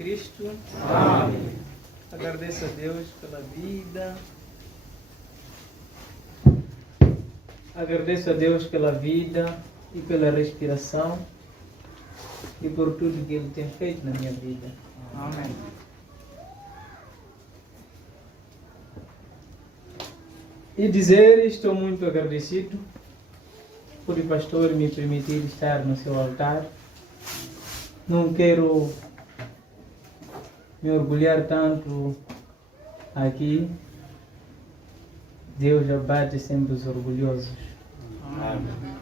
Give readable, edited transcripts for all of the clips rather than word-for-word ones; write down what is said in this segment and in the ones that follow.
Cristo. Amém. Agradeço a Deus pela vida. Agradeço a Deus pela vida e pela respiração e por tudo que Ele tem feito na minha vida. Amém. E dizer, estou muito agradecido por o pastor me permitir estar no seu altar. Não quero me orgulhar tanto aqui. Deus abate sempre os orgulhosos. Amém.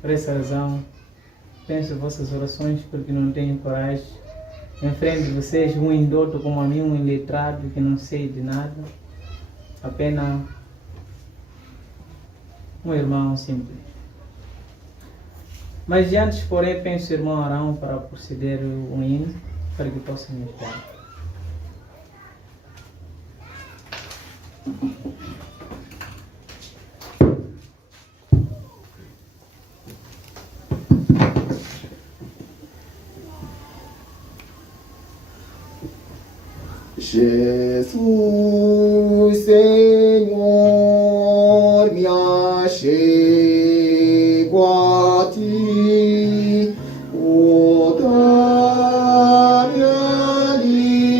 Por essa razão, penso em vossas orações porque não tenho coragem. Em frente de vocês, um indoto como a mim, um iletrado que não sei de nada. Apenas um irmão simples. Mas antes, porém, penso o irmão Arão para proceder um hino, para que possa me ajudar. Jesus, Senhor, me achego a ti, o dá-me alívio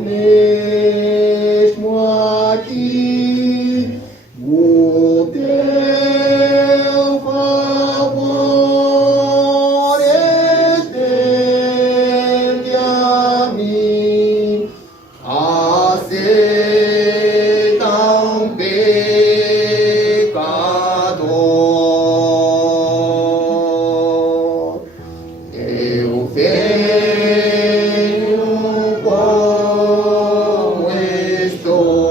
mesmo aqui, o teu favor estende a mim. Aceita um pecador. Eu venho como estou.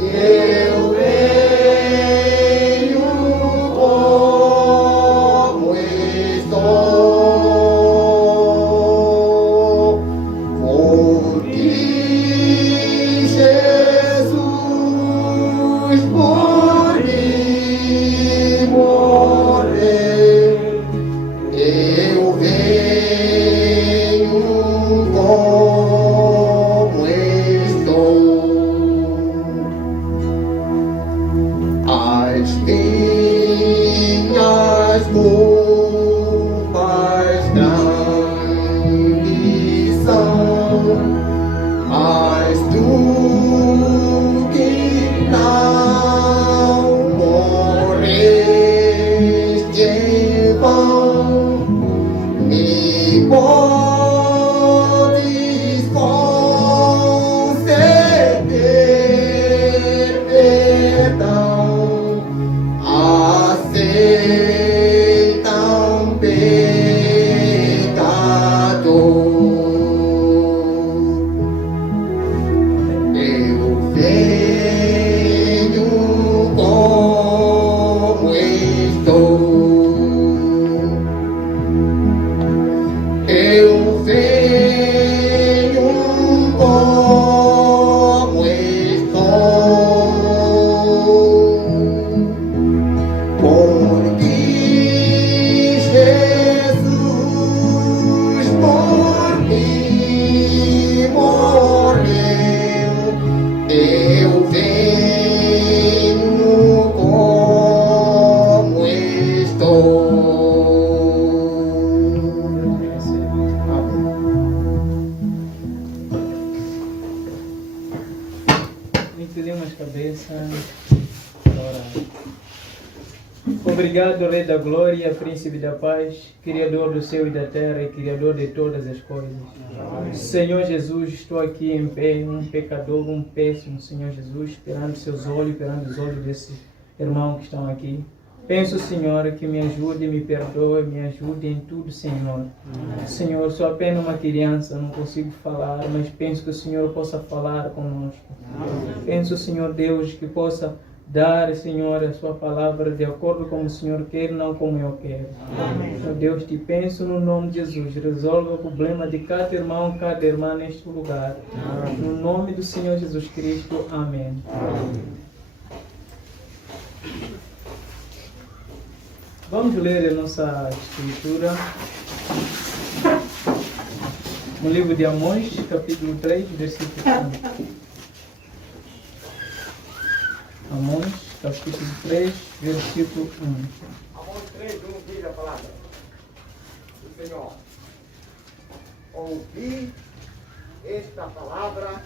Eu venho como estou. Por ti, Jesus, por mim morreu. Eu venho como estou. As minhas culpas grandes são, mas tu que não morreste em vão, me podes conceder perdão. Aceita um pecador. Eu venho como estou. Eu venho como estou. Por ti, Jesus, por mim morreu. Eu venho como estou. Inclinemos as cabeças. Ora. Obrigado, Rei da Glória, Príncipe da Paz, Criador do céu e da terra e Criador de todas as coisas. Amém. Senhor Jesus, estou aqui em pé, um pecador, um péssimo, Senhor Jesus, perante seus olhos, perante os olhos desses irmãos que estão aqui. Peço, Senhor, que me ajude, me perdoe, me ajude em tudo, Senhor. Senhor, sou apenas uma criança, não consigo falar, mas penso que o Senhor possa falar conosco. Penso, Senhor Deus, que possa dar, Senhor, a sua palavra de acordo com o Senhor quer, não como eu quero. Meu Deus, te penso no nome de Jesus. Resolva o problema de cada irmão, cada irmã neste lugar. No nome do Senhor Jesus Cristo. Amém. Vamos ler a nossa escritura no livro de Amós, capítulo 3, versículo 1. Amós, capítulo 3, versículo 1. Amós 3, 1 diz a palavra do Senhor. Ouvi esta palavra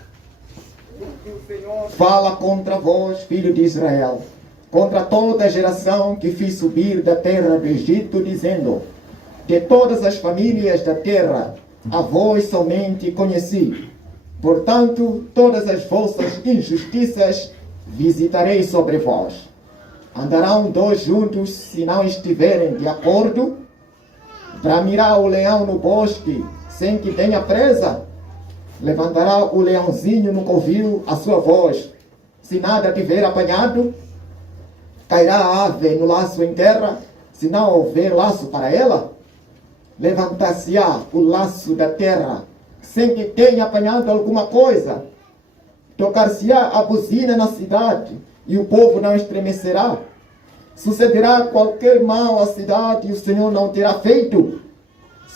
que o Senhor fala contra vós, filho de Israel, contra toda a geração que fiz subir da terra do Egito, dizendo: de todas as famílias da terra, a vós somente conheci. Portanto, todas as vossas injustiças visitarei sobre vós. Andarão dois juntos se não estiverem de acordo? Bramirá o leão no bosque sem que tenha presa? Levantará o leãozinho no covil a sua voz, se nada tiver apanhado? Cairá a ave no laço em terra, se não houver laço para ela? Levantar-se-á o laço da terra, sem que tenha apanhado alguma coisa? Tocar-se-á a buzina na cidade, e o povo não estremecerá? Sucederá qualquer mal à cidade, e o Senhor não terá feito?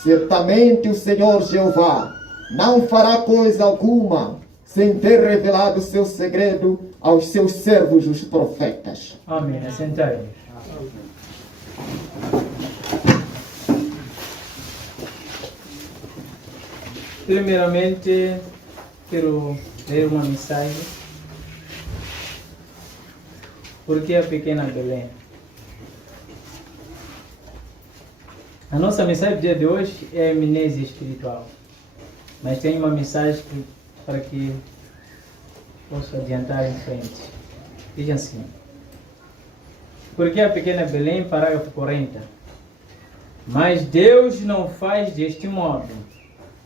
Certamente o Senhor Jeová não fará coisa alguma, sem ter revelado o seu segredo aos seus servos, os profetas. Amém. Assentai-vos. Primeiramente, quero ler uma mensagem. Por que a pequena Belém? A nossa mensagem do dia de hoje é a amnésia espiritual. Mas tem uma mensagem para que posso adiantar em frente. Diz assim: por que a pequena Belém? Parágrafo 40. Mas Deus não faz deste modo.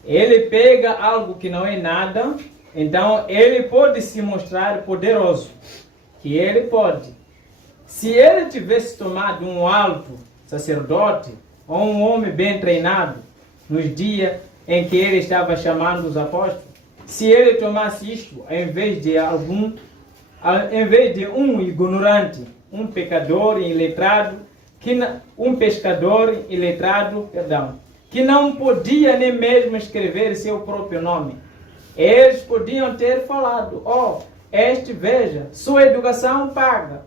Ele pega algo que não é nada, então ele pode se mostrar poderoso. Que ele pode. Se ele tivesse tomado um alto sacerdote ou um homem bem treinado nos dias em que ele estava chamando os apóstolos, se ele tomasse isto em vez de um ignorante, um pecador iletrado, um pescador iletrado, que não podia nem mesmo escrever seu próprio nome, eles podiam ter falado: este, veja, sua educação paga.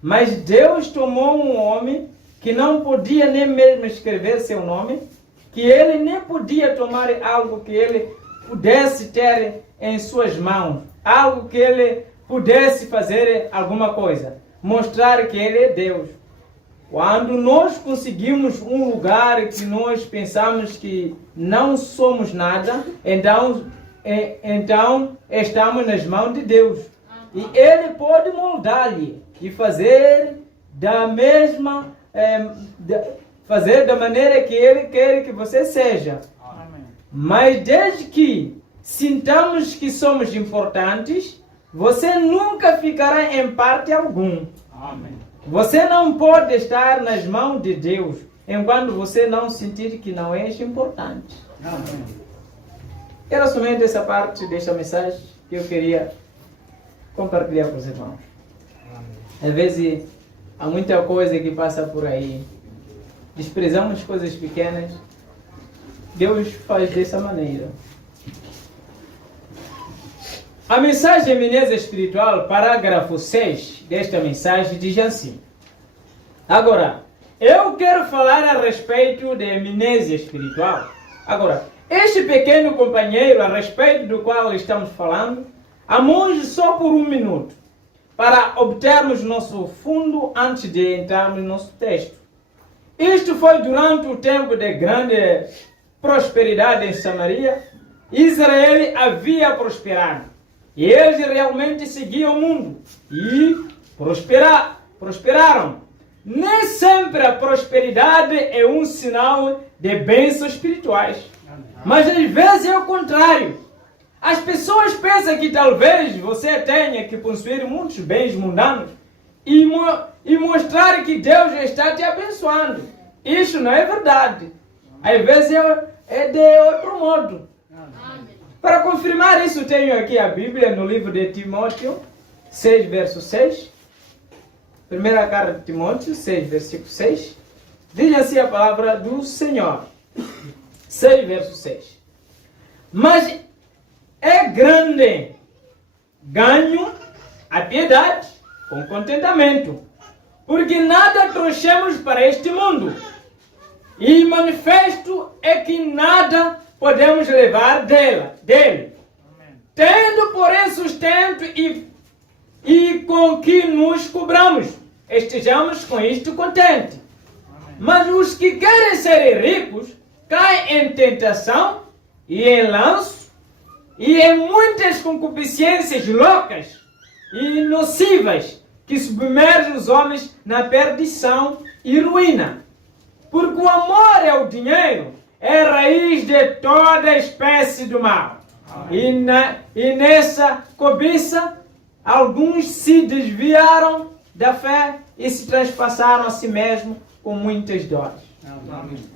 Mas Deus tomou um homem que não podia nem mesmo escrever seu nome, que ele nem podia tomar algo que ele pudesse ter em suas mãos, algo que ele pudesse fazer alguma coisa, mostrar que ele é Deus. Quando nós conseguimos um lugar que nós pensamos que não somos nada, então estamos nas mãos de Deus. E Ele pode moldar-lhe e fazer da maneira que Ele quer que você seja. Amém. Mas desde que sintamos que somos importantes, você nunca ficará em parte algum. Amém. Você não pode estar nas mãos de Deus enquanto você não sentir que não é importante. Amém. Era somente essa parte desta mensagem que eu queria compartilhar com os irmãos. Às vezes há muita coisa que passa por aí. Desprezamos coisas pequenas. Deus faz dessa maneira. A mensagem amnésia espiritual, parágrafo 6 desta mensagem, diz assim. Agora, eu quero falar a respeito de amnésia espiritual. Agora, este pequeno companheiro a respeito do qual estamos falando, Amós só por 1 minuto, para obtermos nosso fundo antes de entrarmos no nosso texto. Isto foi durante o tempo de grande prosperidade em Samaria. Israel havia prosperado. E eles realmente seguiam o mundo e prosperaram. Nem sempre a prosperidade é um sinal de bênçãos espirituais. Mas às vezes é o contrário. As pessoas pensam que talvez você tenha que possuir muitos bens mundanos e mostrar que Deus está te abençoando. Isso não é verdade. Às vezes é de outro modo. Para confirmar isso, tenho aqui a Bíblia no livro de Timóteo 6, verso 6. Primeira carta de Timóteo 6, versículo 6. Diz assim a palavra do Senhor. 6, verso 6. Mas é grande ganho a piedade com contentamento, porque nada trouxemos para este mundo, e manifesto é que nada podemos levar dele. Tendo, porém, sustento e com que nos cobramos, estejamos com isto contentes. Mas os que querem ser ricos caem em tentação e em lanço e em muitas concupiscências loucas e nocivas que submergem os homens na perdição e ruína. Porque o amor ao dinheiro é raiz de toda espécie do mal. E nessa cobiça, alguns se desviaram da fé e se transpassaram a si mesmos com muitas dores.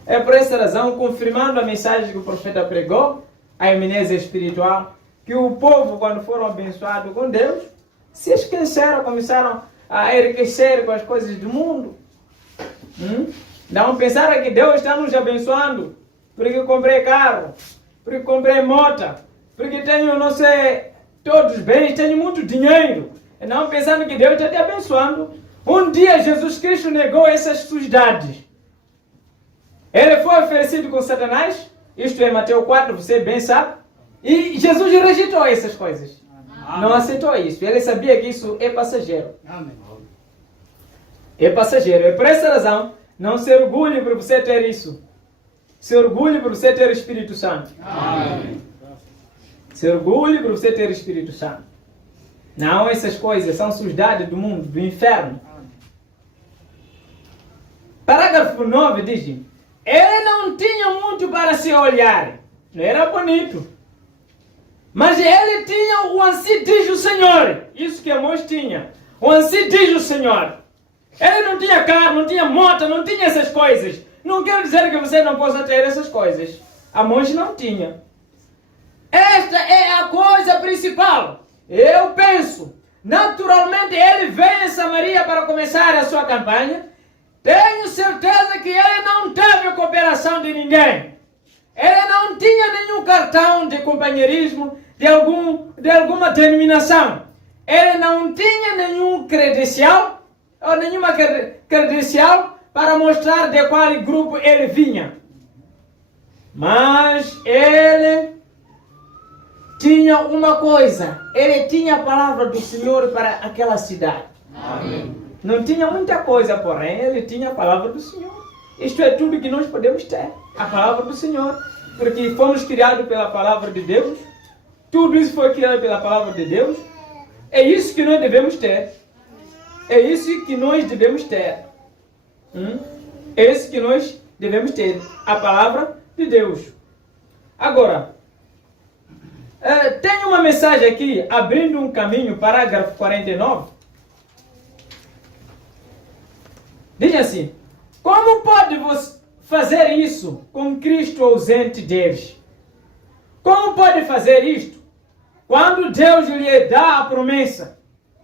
É por essa razão, confirmando a mensagem que o profeta pregou, a eminência espiritual, que o povo, quando foram abençoados com Deus, se esqueceram, começaram a enriquecer com as coisas do mundo. Não pensaram que Deus está nos abençoando, porque comprei carro, porque comprei moto, porque tenho, não sei, todos os bens, tenho muito dinheiro. Não pensando que Deus está te abençoando. Um dia Jesus Cristo negou essas sujidades. Ele foi oferecido com Satanás, isto é Mateus 4, você bem sabe, e Jesus rejeitou essas coisas. Amém. Não aceitou isso. Ele sabia que isso é passageiro. Amém. É passageiro. É por essa razão, não se orgulhe por você ter isso. Se orgulhe por você ter o Espírito Santo. Amém. Se orgulhe por você ter o Espírito Santo. Não, essas coisas são sujidades do mundo, do inferno. Parágrafo 9 diz: ele não tinha muito para se olhar, não era bonito, mas ele tinha o ansi diz o Senhor. Isso que Amós tinha, o ansi diz o Senhor. Ele não tinha carro, não tinha moto, não tinha essas coisas. Não quero dizer que você não possa ter essas coisas. Amós não tinha. Esta é a coisa principal. Eu penso, naturalmente ele veio em Samaria para começar a sua campanha. Tenho certeza que ele não teve a cooperação de ninguém. Ele não tinha nenhum cartão de companheirismo, de alguma denominação. Ele não tinha nenhum credencial, ou nenhuma credencial para mostrar de qual grupo ele vinha. Mas ele tinha uma coisa. Ele tinha a palavra do Senhor para aquela cidade. Amém. Não tinha muita coisa, porém, ele tinha a palavra do Senhor. Isto é tudo que nós podemos ter, a palavra do Senhor. Porque fomos criados pela palavra de Deus. Tudo isso foi criado pela palavra de Deus. É isso que nós devemos ter. É isso que nós devemos ter. É isso que nós devemos ter. A palavra de Deus. Agora, tem uma mensagem aqui, abrindo um caminho, parágrafo 49. Diz assim: como pode você fazer isso com Cristo ausente deles? Como pode fazer isto quando Deus lhe dá a promessa?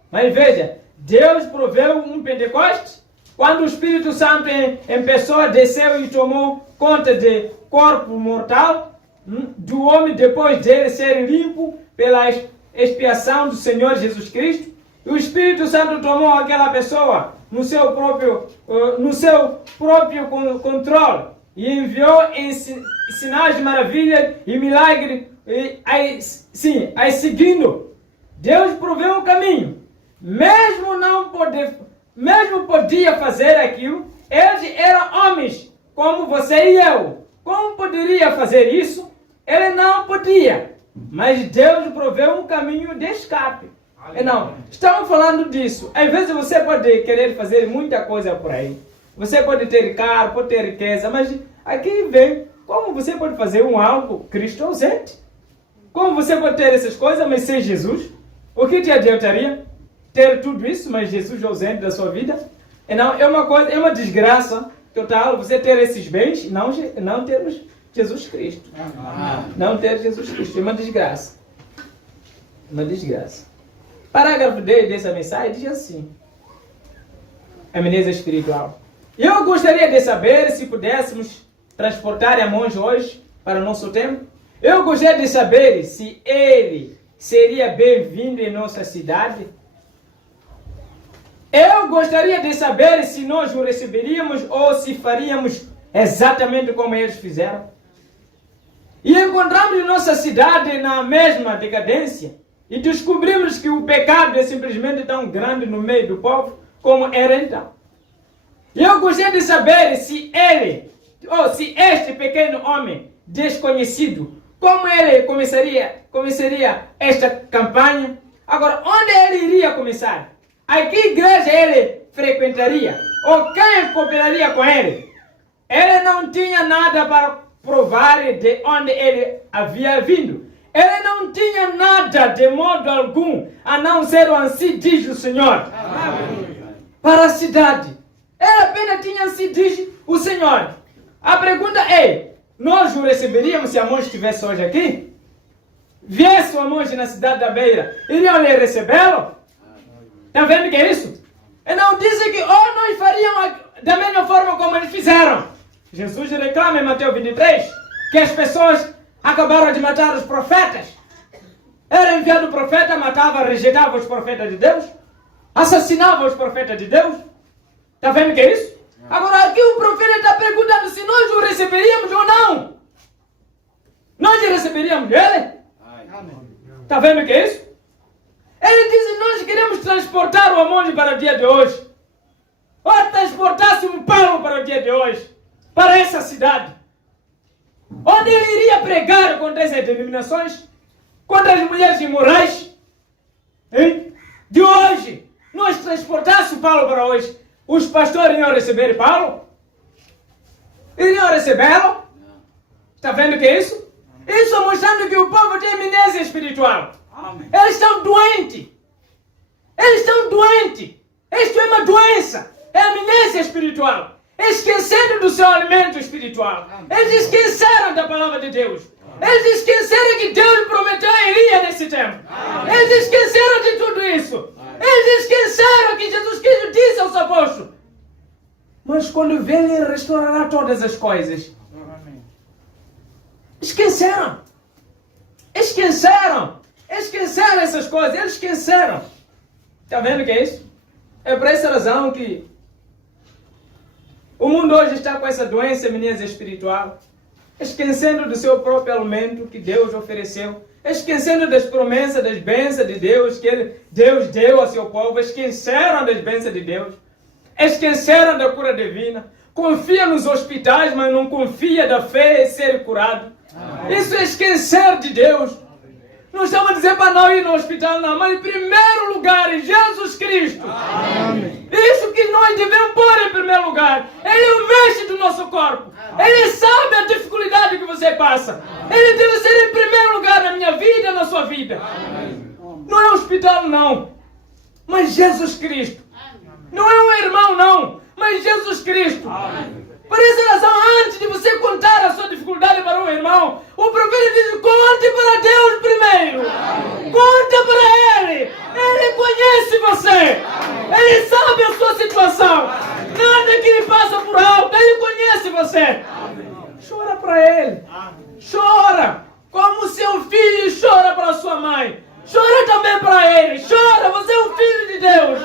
Mas veja, Deus proveu um Pentecoste, quando o Espírito Santo em pessoa desceu e tomou conta do corpo mortal do homem depois dele ser limpo pela expiação do Senhor Jesus Cristo. E o Espírito Santo tomou aquela pessoa no seu próprio controle e enviou em sinais de maravilha e milagre, aí seguindo. Deus proveu o caminho. Mesmo podia fazer aquilo, eles eram homens como você e eu. Como poderia fazer isso? Ele não podia. Mas Deus proveu um caminho de escape. Não, estamos falando disso. Às vezes você pode querer fazer muita coisa por aí. Você pode ter carro, pode ter riqueza, mas aqui vem como você pode fazer algo Cristo ausente. Como você pode ter essas coisas, mas sem Jesus? O que te adiantaria ter tudo isso, mas Jesus ausente da sua vida? Não, é uma desgraça total você ter esses bens e não termos Jesus Cristo. Não ter Jesus Cristo. É uma desgraça. Uma desgraça. Parágrafo 10 dessa mensagem diz assim: a eminência espiritual. Eu gostaria de saber se pudéssemos transportar a monge hoje para o nosso tempo. Eu gostaria de saber se ele seria bem-vindo em nossa cidade. Eu gostaria de saber se nós o receberíamos ou se faríamos exatamente como eles fizeram. E encontramos em nossa cidade na mesma decadência e descobrimos que o pecado é simplesmente tão grande no meio do povo como era então. E eu gostaria de saber se ele, ou se este pequeno homem desconhecido, como ele começaria esta campanha. Agora, onde ele iria começar? A que igreja ele frequentaria? Ou quem cooperaria com ele? Ele não tinha nada para provar de onde ele havia vindo. Ele não tinha nada de modo algum, a não ser o assim diz o Senhor. Para a cidade. Ele apenas tinha assim diz o Senhor. A pergunta é, nós o receberíamos se a monge estivesse hoje aqui? Viesse a monge na cidade da Beira, iriam lhe recebê-lo? Está vendo o que é isso? E não dizem que nós faríamos da mesma forma como eles fizeram. Jesus reclama em Mateus 23 que as pessoas acabaram de matar os profetas. Era enviado o profeta, matava, rejeitava os profetas de Deus, assassinava os profetas de Deus. Está vendo o que é isso? Agora aqui o profeta está perguntando se nós o receberíamos ou não. Nós receberíamos ele? Está vendo o que é isso? Ele diz, nós queremos transportar o monge para o dia de hoje. Ou transportássemos Paulo para o dia de hoje, para essa cidade. Onde ele iria pregar contra essas denominações, contra as mulheres imorais. De hoje, nós transportássemos Paulo para hoje. Os pastores iriam receber Paulo? Iriam recebê-lo? Está vendo o que é isso? Isso mostrando que o povo tem amnésia espiritual. Eles estão doentes. Eles estão doentes. Isto é uma doença. É amnésia espiritual. Esquecendo do seu alimento espiritual. Eles esqueceram da palavra de Deus. Eles esqueceram que Deus prometeu a Elias nesse tempo. Eles esqueceram de tudo isso. Eles esqueceram que Jesus Cristo disse aos apóstolos. Mas quando vem, ele restaurará todas as coisas. Esqueceram. Esqueceram. Esqueceram essas coisas. Eles esqueceram. Está vendo o que é isso? É por essa razão que o mundo hoje está com essa doença amnésia espiritual. Esquecendo do seu próprio alimento que Deus ofereceu. Esquecendo das promessas, das bênçãos de Deus que Deus deu ao seu povo. Esqueceram das bênçãos de Deus. Esqueceram da cura divina. Confia nos hospitais, mas não confia da fé em ser curado. Isso é esquecer de Deus. Não estamos a dizer para não ir no hospital, não, mas em primeiro lugar, em Jesus Cristo. Amém. Isso que nós devemos pôr em primeiro lugar. Ele é o mestre do nosso corpo. Ele sabe a dificuldade que você passa. Ele deve ser em primeiro lugar na minha vida e na sua vida. Não é o hospital, não, mas Jesus Cristo. Não é um irmão, não, mas Jesus Cristo. Por essa razão, antes de você contar a sua dificuldade para um irmão, o profeta diz, conte para Deus primeiro. Conta para Ele. Ele conhece você. Ele sabe a sua situação. Nada que Ele passa por alto. Ele conhece você. Chora para Ele. Chora. Como seu filho chora para sua mãe. Chora também para Ele. Chora. Você é um filho de Deus.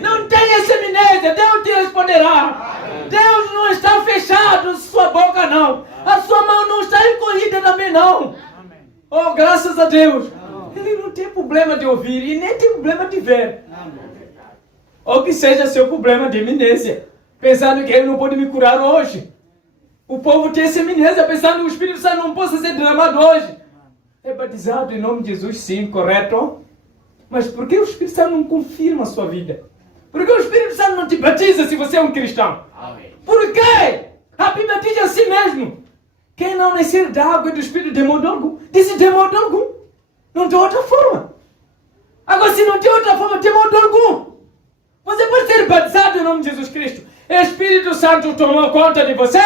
Não tenha essa amnésia. Deus te responderá. Deus não está fechado em sua boca, não. A sua mão não está encolhida também, não. Oh, graças a Deus. Ele não tem problema de ouvir e nem tem problema de ver. Ou que seja seu problema de amnésia, pensando que Ele não pode me curar hoje. O povo tem essa amnésia, pensando que o Espírito Santo não possa ser derramado hoje. É batizado em nome de Jesus, sim, correto? Mas por que o Espírito Santo não confirma a sua vida? Por que o Espírito Santo não te batiza se você é um cristão? Por quê? A Bíblia diz assim mesmo. Quem não nascer da água e do Espírito de modo algum, disse de modo algum. Não tem outra forma. Agora, se não tem outra forma, de modo algum. Você pode ser batizado em nome de Jesus Cristo. Espírito Santo tomou conta de você?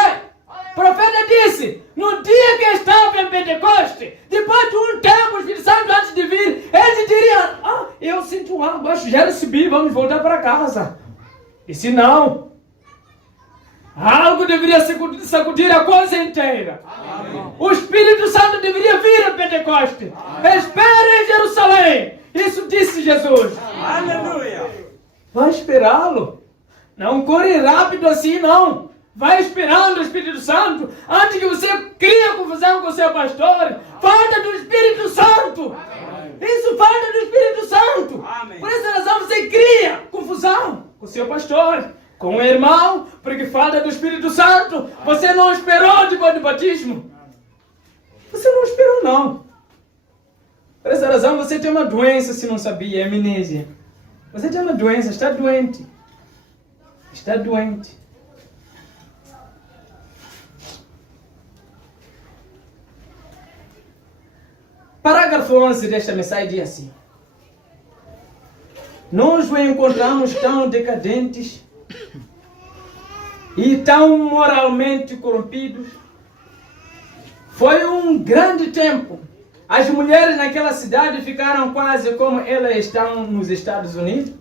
O profeta disse, no dia que estava em Pentecoste, depois de um tempo, o Espírito Santo antes de vir, ele diria, eu sinto algo, acho que já subi, vamos voltar para casa. Disse não. deveria sacudir a coisa inteira. Amém. O Espírito Santo deveria vir a Pentecoste. Espere em Jerusalém. Isso disse Jesus. Aleluia. Vai esperá-lo. Não corre rápido assim, não. Vai esperando o Espírito Santo. Antes que você crie confusão com o seu pastor. Falta do Espírito Santo. Isso falta do Espírito Santo. Amém. Por essa razão você cria confusão com o seu pastor, com o irmão, porque falta do Espírito Santo. Você não esperou depois do batismo. Você não esperou, não. Por essa razão você tem uma doença, se não sabia, amnésia. Você tem uma doença, está doente. Está doente. Parágrafo 11 desta mensagem diz assim: nós o encontramos tão decadentes e tão moralmente corrompidos. Foi um grande tempo. As mulheres naquela cidade ficaram quase como elas estão nos Estados Unidos.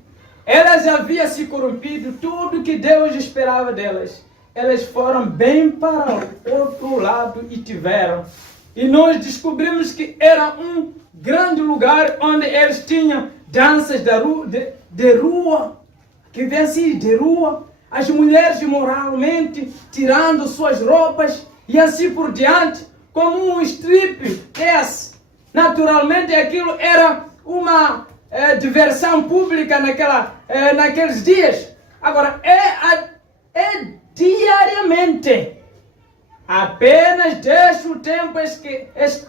Elas haviam se corrompido tudo que Deus esperava delas. Elas foram bem para o outro lado e tiveram. E nós descobrimos que era um grande lugar onde eles tinham danças de rua, que vem assim, de rua. As mulheres moralmente tirando suas roupas e assim por diante, como um strip dance. Naturalmente aquilo era uma diversão pública naqueles dias. Agora, é diariamente. Apenas deixe o tempo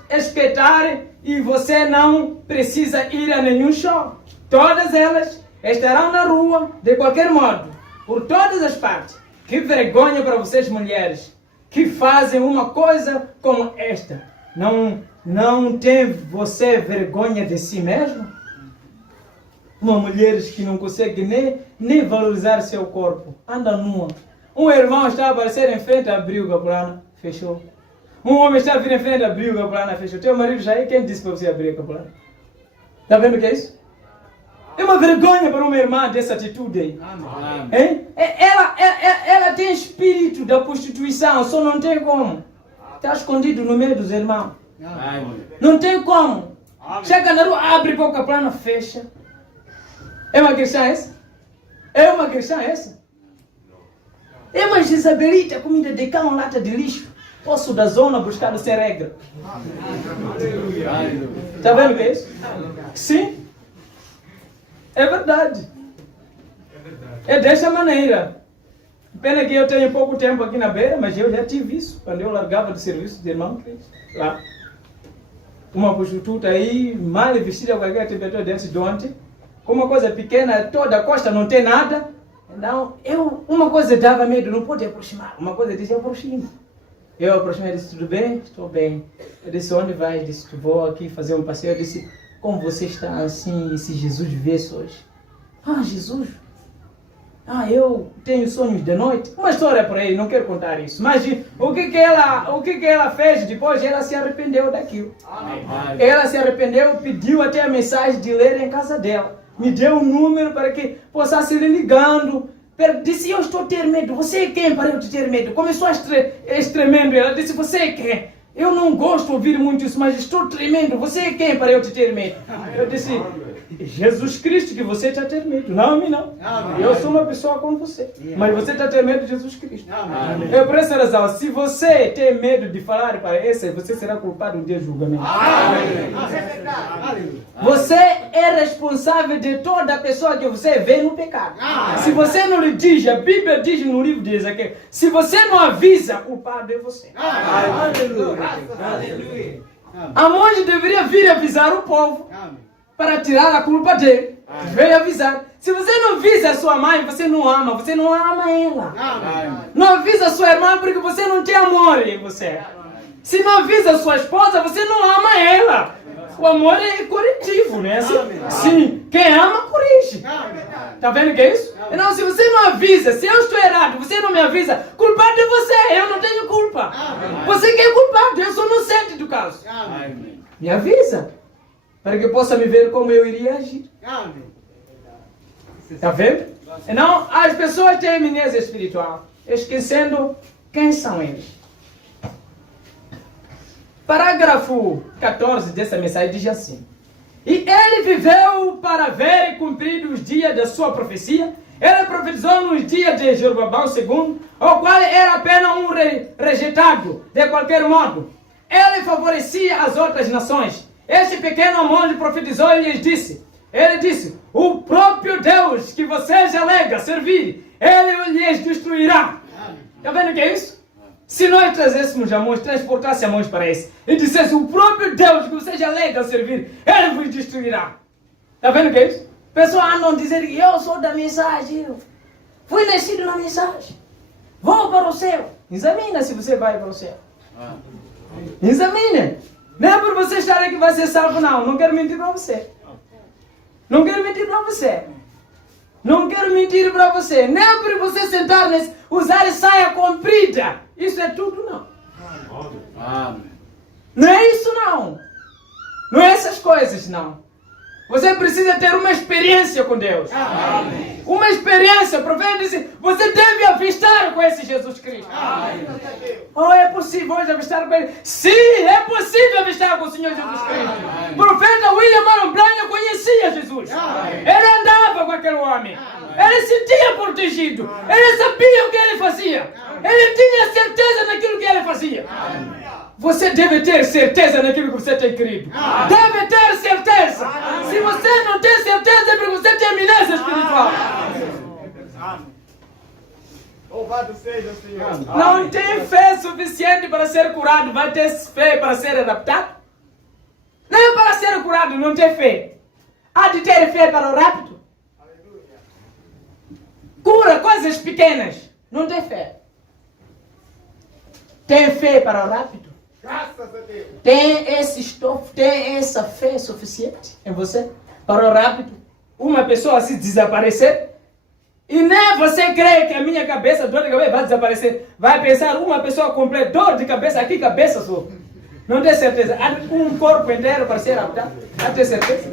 esquentar e você não precisa ir a nenhum show. Todas elas estarão na rua de qualquer modo, por todas as partes. Que vergonha para vocês mulheres que fazem uma coisa como esta. Não tem você vergonha de si mesmo? Uma mulher que não consegue nem valorizar seu corpo, anda nua. Um irmão está a aparecer em frente, abriu o capulana, fechou. Um homem está a vir em frente, abriu o capulana, fechou. Teu marido já é quem disse para você abrir a capulana? Está vendo o que é isso? É uma vergonha para uma irmã dessa atitude aí. Hein? Ela tem espírito da prostituição, só não tem como. Está escondido no meio dos irmãos. Não tem como. Chega na rua, abre a capulana, fecha. É uma cristã essa? É uma cristã essa? É uma Jezabelita, comida de cão, lata de lixo. Poço da zona buscado sem regra. Está vendo o que é isso? Sim. É verdade. É dessa maneira. Pena que eu tenho pouco tempo aqui na beira, mas eu já tive isso. Quando eu largava do serviço de irmão, lá. Uma prostituta aí, mal vestida, qualquer temperatura dentro de ontem. Com uma coisa pequena, toda a costa não tem nada. Então, uma coisa dava medo, não pode aproximar. Uma coisa dizia, aproxima. Eu aproximei e disse, tudo bem? Estou bem. Eu disse, onde vai? Eu disse, vou aqui fazer um passeio. Eu disse, como você está assim, esse Jesus vê hoje? Ah, Jesus? Ah, eu tenho sonhos de noite? Uma história por aí, não quero contar isso. Mas o que ela fez depois? Ela se arrependeu daquilo. Amém. Ela se arrependeu, pediu até a mensagem de ler em casa dela. Me deu um número para que possa ir ligando. Disse, eu estou a ter medo. Você é quem para eu te ter medo? Começou a tremendo. Ela disse, você é quem? Eu não gosto de ouvir muito isso, mas estou tremendo. Você é quem para eu te ter medo? Eu disse, Jesus Cristo, que você está a ter medo. Não, a mim não. Eu sou uma pessoa como você. Mas você está a ter medo de Jesus Cristo. É por essa razão, se você tem medo de falar para esse, você será culpado no dia do julgamento. Você é responsável de toda a pessoa que você vê no pecado. Se você não lhe diz, a Bíblia diz no livro de Ezequiel, se você não avisa, o culpado é você. Aleluia. A monge deveria vir avisar o povo para tirar a culpa dele. Veio avisar. Se você não avisa a sua mãe, você não ama ela. Não avisa a sua irmã porque você não tem amor em você. Se não avisa a sua esposa, você não ama ela. O amor é corretivo, né? Sim, quem ama, corrige. Tá vendo o que é isso? Não, se você não avisa, se eu estou errado, você não me avisa, culpado é você, eu não tenho culpa. Você que é culpado, eu sou inocente do caso. Me avisa, para que eu possa me ver como eu iria agir. Tá vendo? Não, as pessoas têm amnésia espiritual, esquecendo Quem são eles? Parágrafo 14 dessa mensagem diz assim: e ele viveu para ver cumpridos os dias da sua profecia. Ele profetizou nos dias de Jeroboão II, o qual era apenas um rejeitado de qualquer modo. Ele favorecia as outras nações. Este pequeno monge profetizou e lhes disse: ele disse, o próprio Deus que vocês alegam servir, ele lhes destruirá. Está vendo o que é isso? Se nós trazêssemos amor, transportássemos amor para esse, e dissesse, o próprio Deus que vocês alegam servir, ele vos destruirá. Está vendo o que é isso? Pessoas andam dizendo que eu sou da mensagem, eu fui nascido na mensagem, vou para o céu. Examina se você vai para o céu. Examine. Não é por você estar aqui que vai ser salvo, não. Não quero mentir para você. Não quero mentir para você. Não quero mentir para você. Nem por você sentar nesse, usar saia comprida. Isso é tudo, não. Não é isso, não. Não é essas coisas, não. Você precisa ter uma experiência com Deus. Amém. Uma experiência. O profeta disse, você deve avistar com esse Jesus Cristo. Ou é possível hoje avistar com ele? Sim, é possível avistar com o Senhor Jesus Cristo. O profeta William Marion Branham conhecia Jesus. Ele andava com aquele homem. Ele se sentia protegido. Ele sabia o que ele fazia. Ele tinha certeza naquilo que ele fazia. Você deve ter certeza naquilo que você tem crido. Deve ter certeza. Se você não tem certeza, é porque você tem amnésia espiritual. Louvado seja o Senhor. Não tem fé suficiente para ser curado. Vai ter fé para ser adaptado? Não é para ser curado, não tem fé. Há de ter fé para o rápido? Cura coisas pequenas. Não tem fé. Tem fé para o rápido? Graças a Deus. Tem esse estofo, tem essa fé suficiente em você para o rápido? Uma pessoa se desaparecer e nem você crê que a minha cabeça, dor de cabeça, vai desaparecer. Vai pensar uma pessoa completa, dor de cabeça, aqui cabeça só. Não tem certeza. Há um corpo inteiro para ser adaptado. Não tem certeza?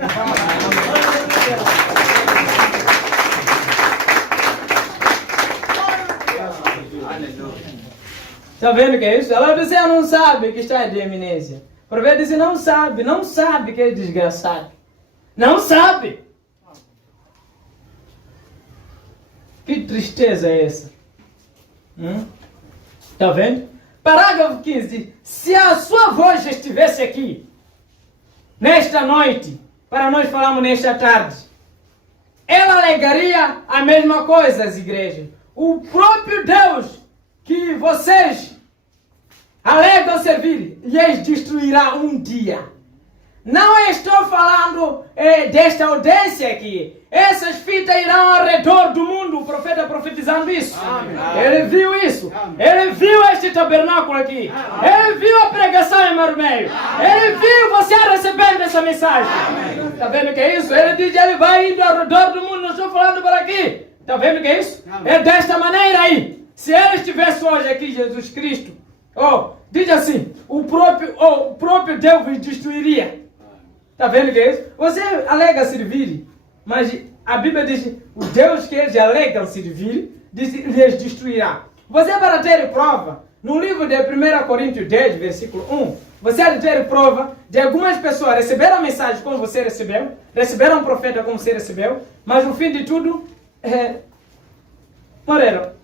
Está vendo o que é isso? Ela disse, não sabe que está de eminência. O profeta disse, não sabe que é desgraçado. Não sabe. Que tristeza é essa? Está vendo? Parágrafo 15 diz, se a sua voz estivesse aqui, nesta noite, para nós falarmos nesta tarde, ela alegaria a mesma coisa às igrejas. O próprio Deus que vocês alegam servir, lhes destruirá um dia. Não estou falando desta audiência aqui. Essas fitas irão ao redor do mundo. O profeta profetizando isso. Amém. Ele viu isso. Amém. Ele viu este tabernáculo aqui. Amém. Ele viu a pregação em Marmeio. Ele viu você recebendo essa mensagem. Está vendo o que é isso? Ele diz que ele vai indo ao redor do mundo. Não estou falando por aqui. Está vendo o que é isso? Amém. É desta maneira aí. Se ele estivesse hoje aqui, Jesus Cristo, diz assim, o próprio Deus vos destruiria. Está vendo o que é isso? Você alega servir, mas a Bíblia diz, o Deus que eles alegam servir, lhes destruirá. Você para ter prova, no livro de 1 Coríntios 10, versículo 1, você há de ter prova de algumas pessoas receberam a mensagem como você recebeu, receberam um profeta como você recebeu, mas no fim de tudo, morreram.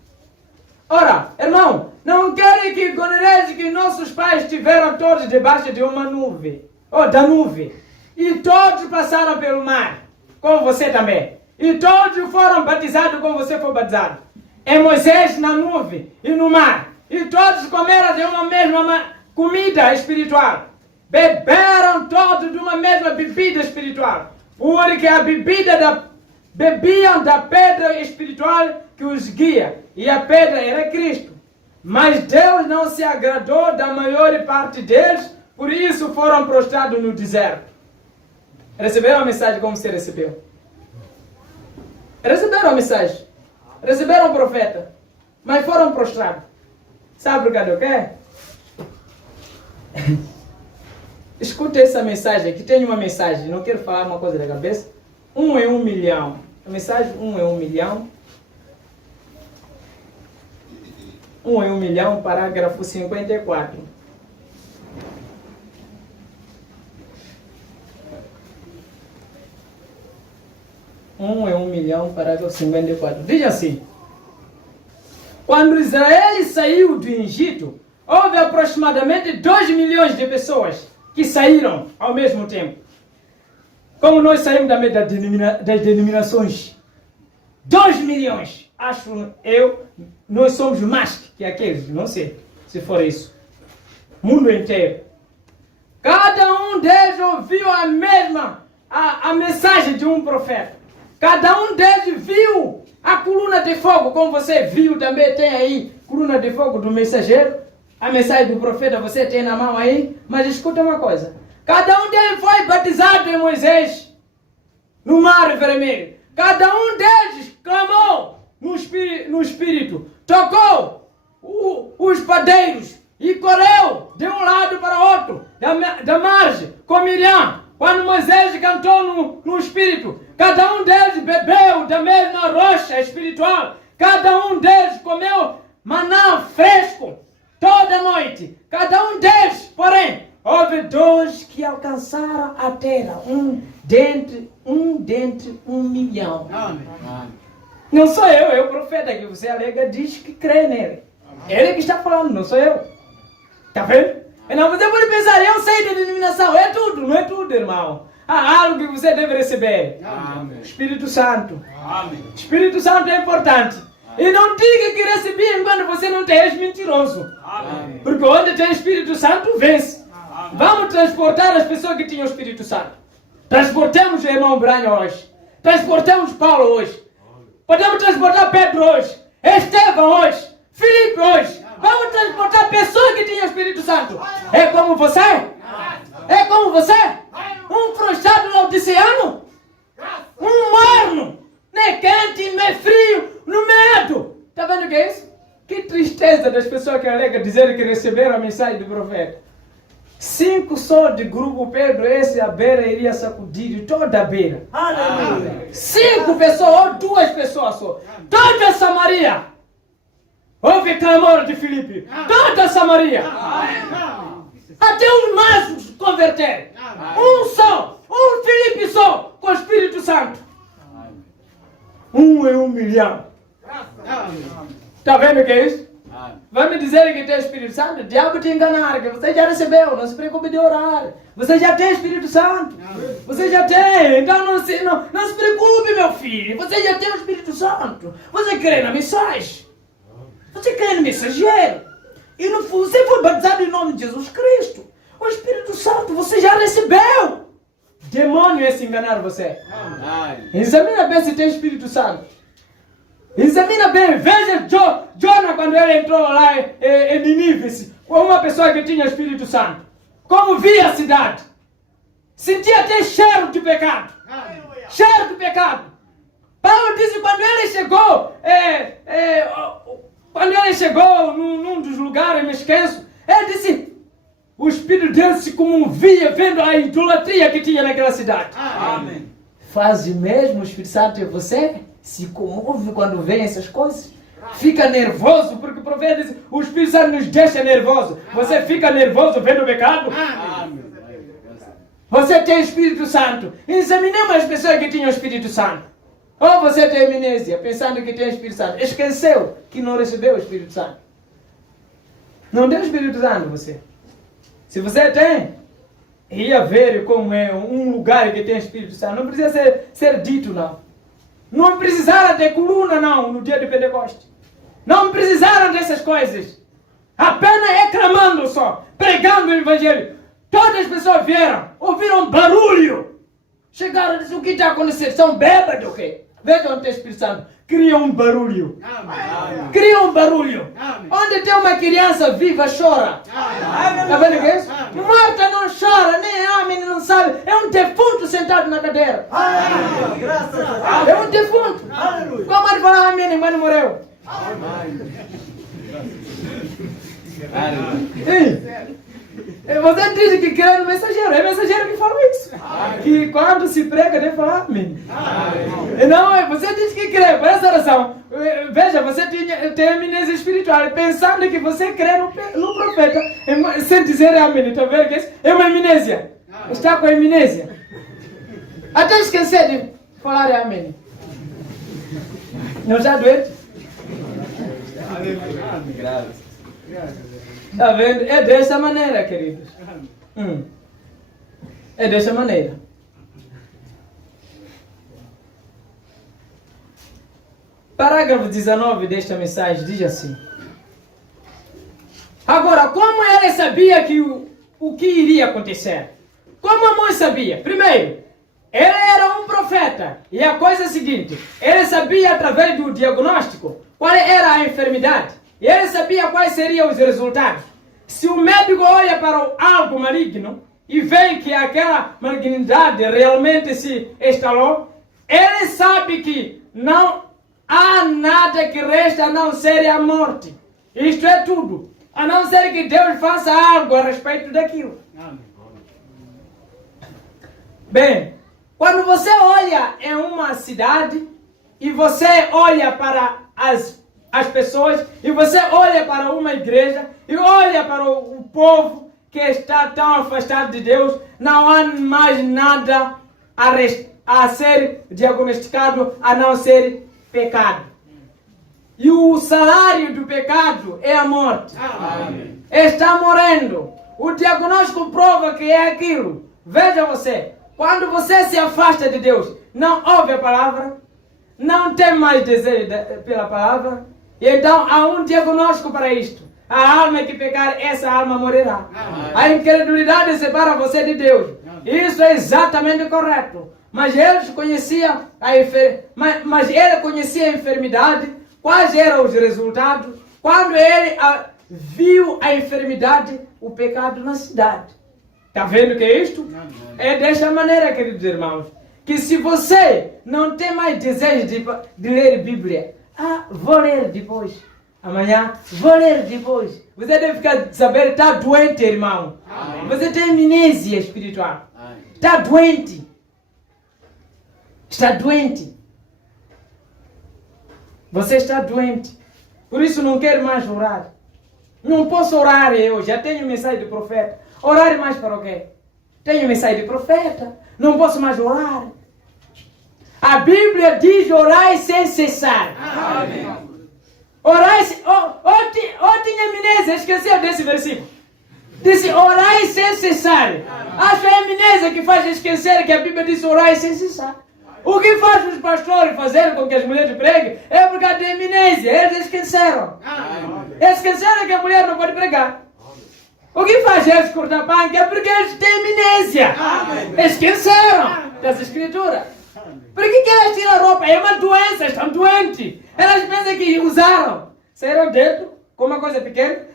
Ora, irmão, não querem que ignoreis que nossos pais estiveram todos debaixo de uma nuvem, da nuvem, e todos passaram pelo mar, como você também, e todos foram batizados como você foi batizado, em Moisés na nuvem e no mar, e todos comeram de uma mesma comida espiritual, beberam todos de uma mesma bebida espiritual, porque a bebiam da pedra espiritual que os guia, e a pedra era Cristo. Mas Deus não se agradou da maior parte deles, por isso foram prostrados no deserto. Receberam a mensagem como você recebeu? Receberam a mensagem, receberam o profeta, mas foram prostrados. Sabe o que eu quero? Escute essa mensagem, que tem uma mensagem, não quero falar uma coisa da cabeça. 1 em 1 milhão. A mensagem 1 em 1 milhão. 1 em 1 milhão, parágrafo 54. 1 em 1 milhão, parágrafo 54. Diz assim: quando Israel saiu do Egito, houve aproximadamente 2 milhões de pessoas que saíram ao mesmo tempo. Como nós saímos das denominações, 2 milhões, acho eu, nós somos mais que aqueles, não sei se for isso. Mundo inteiro. Cada um deles ouviu a mesma, a mensagem de um profeta. Cada um deles viu a coluna de fogo, como você viu também, tem aí, coluna de fogo do mensageiro. A mensagem do profeta você tem na mão aí, mas escuta uma coisa. Cada um deles foi batizado em Moisés, no Mar Vermelho. Cada um deles clamou no Espírito, tocou os padeiros e correu de um lado para o outro, da margem, com Miriam. Quando Moisés cantou no Espírito, cada um deles bebeu da mesma rocha espiritual. Cada um deles comeu maná fresco toda noite. Cada um deles, porém, houve 2 que alcançaram a terra. Um dentre 1 milhão. Amém. Não sou eu, é o profeta que você alega, diz que crê nele. Ele que está falando, não sou eu. Está vendo? Não, você pode pensar, eu sei da denominação. É tudo, não é tudo, irmão. Há algo que você deve receber. Amém. Espírito Santo. Amém. Espírito Santo é importante. E não diga que recebi enquanto você não tem, és mentiroso. Amém. Porque onde tem Espírito Santo, vence. Vamos transportar as pessoas que tinham o Espírito Santo. Transportemos o irmão Branho hoje. Transportemos Paulo hoje. Podemos transportar Pedro hoje. Estevão hoje. Filipe hoje. Vamos transportar pessoas que tinham o Espírito Santo. É como você? É como você? Um frustrado laodiceano? Um morno? Nem quente, nem frio, no medo. Está vendo o que é isso? Que tristeza das pessoas que alegam dizer que receberam a mensagem do profeta. 5 só de grupo Pedro, esse a beira iria sacudir toda a beira. Aleluia. 5 pessoas ou 2 pessoas só. Toda Samaria. Houve clamor de Filipe. Toda Samaria. Até os mais converteram. Um só. Um Filipe só. Com o Espírito Santo. 1 em 1 milhão. Está vendo o que é isso? Vai me dizer que tem Espírito Santo? O diabo te enganar, que você já recebeu, não se preocupe de orar. Você já tem Espírito Santo. Você já tem, então não se preocupe, meu filho. Você já tem o Espírito Santo. Você crê na mensagem. Você crê no mensageiro. E você foi batizado em nome de Jesus Cristo. O Espírito Santo você já recebeu. Demônio é se enganar você. Examina bem se tem Espírito Santo. Examina bem, veja Jonah quando ele entrou lá em Nínive, com uma pessoa que tinha Espírito Santo. Como via a cidade. Sentia até cheiro de pecado. Cheiro de pecado. Paulo disse que quando ele chegou num dos lugares, me esqueço, ele disse, o Espírito dele se comovia vendo a idolatria que tinha naquela cidade. Amém. Faz o mesmo o Espírito Santo em você? Se comove quando vê essas coisas? Fica nervoso, porque o profeta diz, o Espírito Santo nos deixa nervoso. Você fica nervoso vendo o pecado? Amém. Você tem Espírito Santo. Examinemos as pessoas que tinham Espírito Santo. Ou você tem amnésia, pensando que tem Espírito Santo. Esqueceu que não recebeu o Espírito Santo. Não tem o Espírito Santo você. Se você tem, ia ver como é um lugar que tem Espírito Santo. Não precisa ser dito, não. Não precisaram de coluna, não, no dia de Pentecoste. Não precisaram dessas coisas. Apenas reclamando só, pregando o Evangelho. Todas as pessoas vieram, ouviram barulho. Chegaram e disseram, o que está acontecendo? São bêbados, o quê? Veja onde tem o Espírito Santo. Cria um barulho. Amém. Cria um barulho. Amém. Onde tem uma criança viva, chora. Está vendo o que é isso? Morta não chora, nem homem não sabe. É um defunto sentado na cadeira. É um defunto. Como ele falou amém quando morreu? Você diz que crê no mensageiro. É o mensageiro que fala isso. Que quando se prega, deve falar amém. Não, você diz que crê. Presta atenção. Veja, você tem amnésia espiritual, pensando que você crê no profeta, sem dizer amém. Está vendo que é uma amnésia? Está com amnésia. Até esquecer de falar amém. Não está doente? Está vendo? É dessa maneira, queridos. É dessa maneira. Parágrafo 19 desta mensagem diz assim: agora, como ele sabia que o que iria acontecer? Como a mãe sabia? Primeiro, ele era um profeta. E a coisa é a seguinte: ele sabia através do diagnóstico qual era a enfermidade. E ele sabia quais seriam os resultados. Se o médico olha para algo maligno e vê que aquela malignidade realmente se instalou, ele sabe que não há nada que resta a não ser a morte. Isto é tudo. A não ser que Deus faça algo a respeito daquilo. Bem, quando você olha em uma cidade e você olha para as pessoas e você olha para uma igreja e olha para o povo que está tão afastado de Deus, não há mais nada a ser diagnosticado a não ser pecado. E o salário do pecado é a morte. Amém. Está morrendo. O diagnóstico prova que é aquilo. Veja você, quando você se afasta de Deus, não ouve a palavra, não tem mais desejo pela palavra, e então há um diagnóstico para isto. A alma que pecar, essa alma morrerá. Amém. A incredulidade separa você de Deus. Amém. Isso é exatamente correto. Mas ele conhecia mas ele conhecia a enfermidade, quais eram os resultados. Quando ele viu a enfermidade, o pecado na cidade. Está vendo que é isto? É desta maneira, queridos irmãos, que se você não tem mais desejo de ler Bíblia, vou ler depois. Amanhã, vou ler depois. Você deve saber, está doente, irmão. Amém. Você tem amnésia espiritual. Está doente. Está doente. Você está doente. Por isso não quero mais orar. Não posso orar eu. Já tenho mensagem do profeta. Orar mais para o quê? Tenho mensagem do profeta. Não posso mais orar. A Bíblia diz orar sem cessar. Amém. Orai, tinha amnésia, esqueceu desse versículo. Disse orai sem cessar. Acho que é a amnésia que faz esquecer que a Bíblia diz orai sem cessar. O que faz os pastores fazer com que as mulheres preguem é por causa de amnésia. Eles esqueceram. Esqueceram que a mulher não pode pregar. O que faz eles cortar pão é porque eles têm amnésia. Esqueceram das escrituras. Por que elas tiram a roupa? É uma doença, estão doentes. Elas pensam que usaram. Saíram dentro, com uma coisa pequena.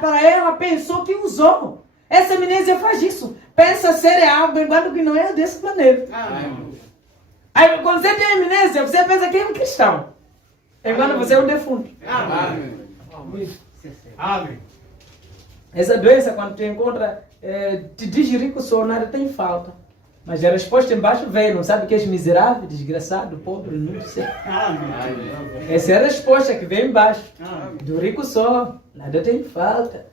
Para ela, pensou que usou. Essa amnésia faz isso. Pensa ser algo, enquanto que não é dessa maneira. Aí, quando você tem amnésia, você pensa que é um cristão. Enquanto você é um defunto. Amém. Essa doença, quando te encontra, te diz rico, só nada tem falta. Mas a resposta embaixo vem, não sabe que és miserável, desgraçado, pobre, não sei. Essa é a resposta que vem embaixo. Do rico só, nada tem falta.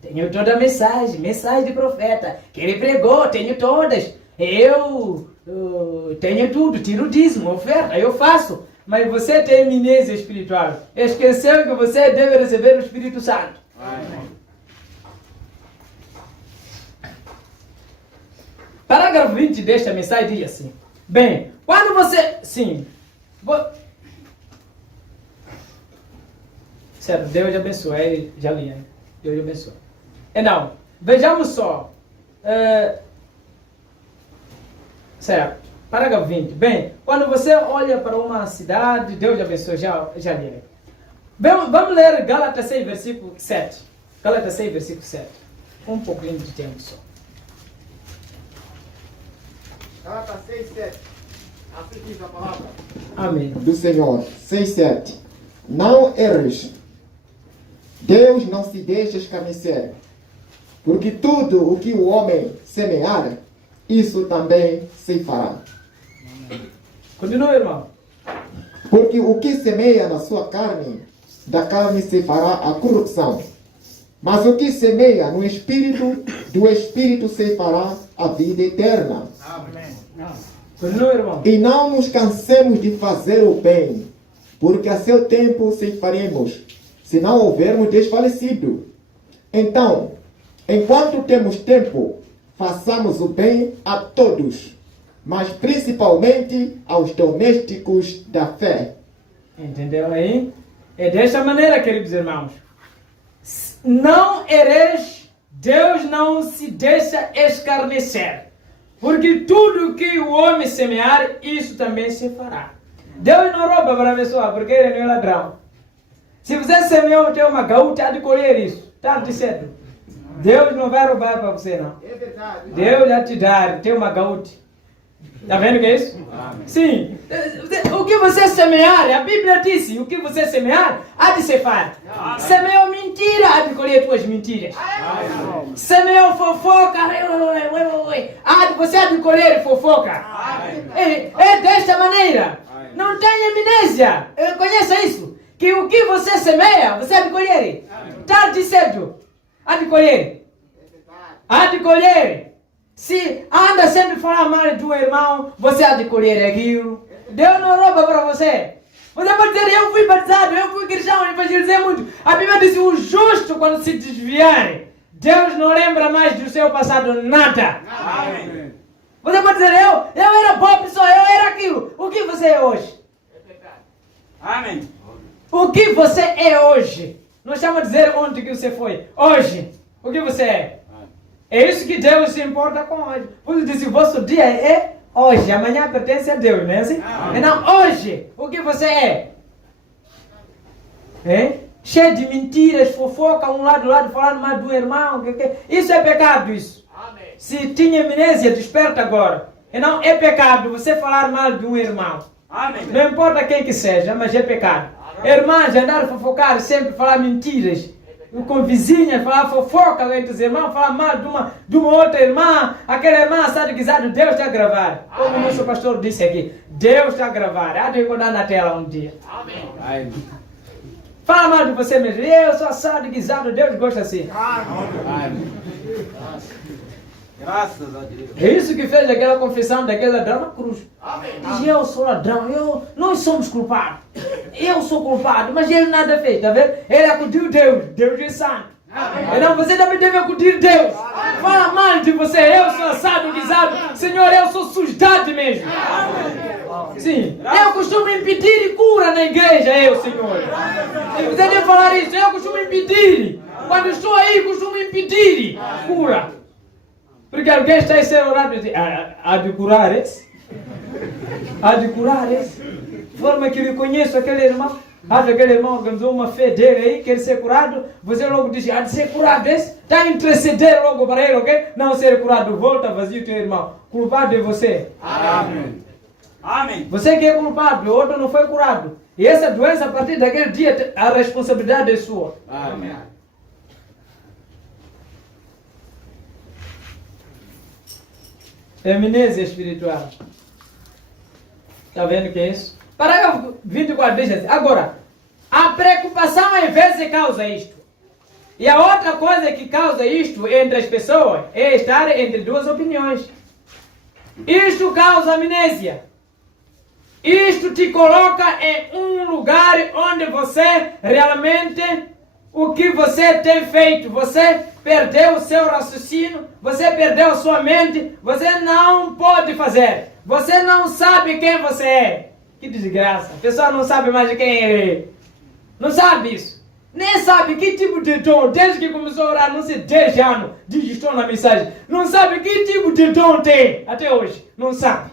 Tenho toda a mensagem de profeta, que ele pregou, tenho todas. Eu tenho tudo, tiro o dízimo, oferta, eu faço. Mas você tem amnésia espiritual. Esqueceu que você deve receber o Espírito Santo. Parágrafo 20 desta mensagem diz assim. Bem, quando você... Sim. Certo, Deus abençoe. Já li, hein? Deus abençoe. Então, vejamos só. Certo. Parágrafo 20. Bem, quando você olha para uma cidade, Deus abençoe. Já li. Vamos ler Gálatas 6, versículo 7. Gálatas 6, versículo 7. Um pouquinho de tempo só. Gálatas 6, 7. Assim diz a palavra. Amém. Do Senhor. 6, 7. Não erres. Deus não se deixa escarnecer. Porque tudo o que o homem semear, isso também se fará. Continua, irmão. Porque o que semeia na sua carne, da carne se fará a corrupção. Mas o que semeia no Espírito, do Espírito se fará a vida eterna. Continua, irmão. E não nos cansemos de fazer o bem, porque a seu tempo faremos, se não houvermos desfalecido. Então, enquanto temos tempo, façamos o bem a todos, mas principalmente aos domésticos da fé. Entendeu aí? É desta maneira, queridos irmãos. Não ereis, Deus não se deixa escarnecer. Porque tudo que o homem semear, isso também se fará. Deus não rouba para a pessoa, porque ele não é ladrão. Se você semeou, tem uma gaúcha, há de colher isso. Tarde cedo. Deus não vai roubar para você, não. É verdade. Deus vai te dar, tem uma gaúcha. Está vendo o que é isso? Amém. Sim. O que você semear, a Bíblia disse, o que você semear, há de se far. Semeou mentira, há de colher tuas mentiras. Semeou fofoca, você há de colher fofoca. É desta maneira. Não tenha amnésia. Conheça isso. Que o que você semeia, você há de colher. Tarde cedo. Há de colher. Há de colher. Se anda sempre falar mal do irmão, você há de colher aquilo. Deus não rouba para você. Você pode dizer, eu fui batizado, eu fui cristão, eu evangelizei muito. A Bíblia diz, o justo quando se desviar, Deus não lembra mais do seu passado nada. Amém. Você pode dizer, eu era boa pessoa, eu era aquilo. O que você é hoje? Amém. O que você é hoje? Não chama de dizer onde que você foi. Hoje, o que você é? É isso que Deus se importa com hoje. Por isso disse, o vosso dia é hoje. Amanhã pertence a Deus, não é assim? Então, hoje, o que você é? Cheio de mentiras, fofoca, um lado do lado, falando mal do irmão. Isso é pecado, isso. Amém. Se tinha amnésia, desperta agora. Não é pecado você falar mal de um irmão. Amém. Não importa quem que seja, mas é pecado. Irmãs andar a fofocar, sempre falar mentiras. Com vizinhas, falar fofoca entre os irmãos, falar mal de uma outra irmã. Aquela irmã sabe que Deus está a gravar. Como o nosso pastor disse aqui, Deus está a gravar. Há de recordar na tela um dia. Amém. Fala mal de você mesmo. Eu sou assado e guisado, Deus gosta assim. Amém. Graças a Deus. É isso que fez aquela confissão daquele ladrão na cruz. Diz, eu sou ladrão, nós somos culpados. Eu sou culpado, mas ele nada fez, tá vendo? Ele acudiu Deus, Deus é santo. Então você também deve acudir Deus. Fala mal de você, eu sou assado, guisado. Senhor, eu sou sujidade mesmo. Sim, eu costumo impedir e cura na igreja, Senhor. E você deve falar isso, eu costumo impedir. Quando estou aí, costumo impedir e cura. Porque alguém está aí sendo orado e diz, há de curar esse? Há de curar esse? De forma que eu conheço aquele irmão. Aquele irmão organizou uma fé dele aí, quer ser curado. Você logo diz, há de ser curado esse? Está a interceder logo para ele, ok? Não ser curado, volta vazio teu irmão. Culpado é você. Amém. Amém. Você que é culpado, o outro não foi curado. E essa doença, a partir daquele dia, a responsabilidade é sua. Amém. Amnésia espiritual. Está vendo o que é isso? Parágrafo 24 diz assim. Agora, a preocupação às vezes causa isto. E a outra coisa que causa isto entre as pessoas é estar entre duas opiniões. Isto causa amnésia. Isto te coloca em um lugar onde você realmente, o que você tem feito, você perdeu o seu raciocínio, você perdeu a sua mente, você não pode fazer. Você não sabe quem você é. Que desgraça. A pessoa não sabe mais quem é. Não sabe isso. Nem sabe que tipo de dom, desde que começou a orar, não sei, 10 anos, digitou na mensagem. Não sabe que tipo de dom tem até hoje. Não sabe.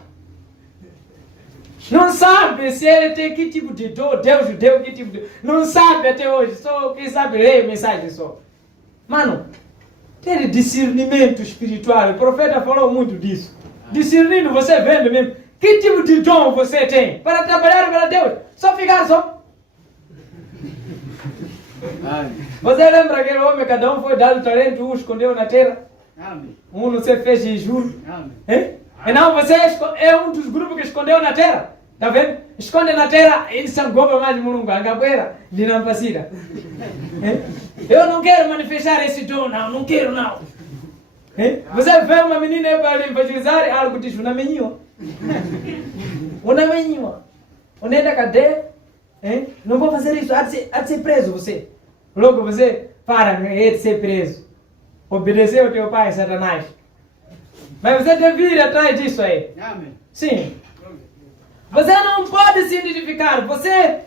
Não sabe se ele tem que tipo de dom, Deus deu que tipo de... Não sabe até hoje, só quem sabe ler mensagem só. Mano, ter discernimento espiritual, o profeta falou muito disso. Discernindo, você vendo mesmo, que tipo de dom você tem para trabalhar para Deus? Só ficar só. Você lembra aquele homem, cada um foi dado talento, um escondeu na terra? Amém. Um não se fez jejum. Amém. E não, você é um dos grupos que escondeu na terra? Tá vendo? Esconde na terra, eles são goba mais de mulungu, a capoeira de Nampacira. Eu não quero manifestar esse dom, não quero não. Você vê uma menina aí para evangelizar, algo diz, uma menina. Onde é da cadeia? Não vou fazer isso, há de ser preso você. Logo você, é de ser preso. Obedeceu o teu pai, Satanás. Mas você deve ir atrás disso aí. Amém. Sim. Você não pode se identificar. Você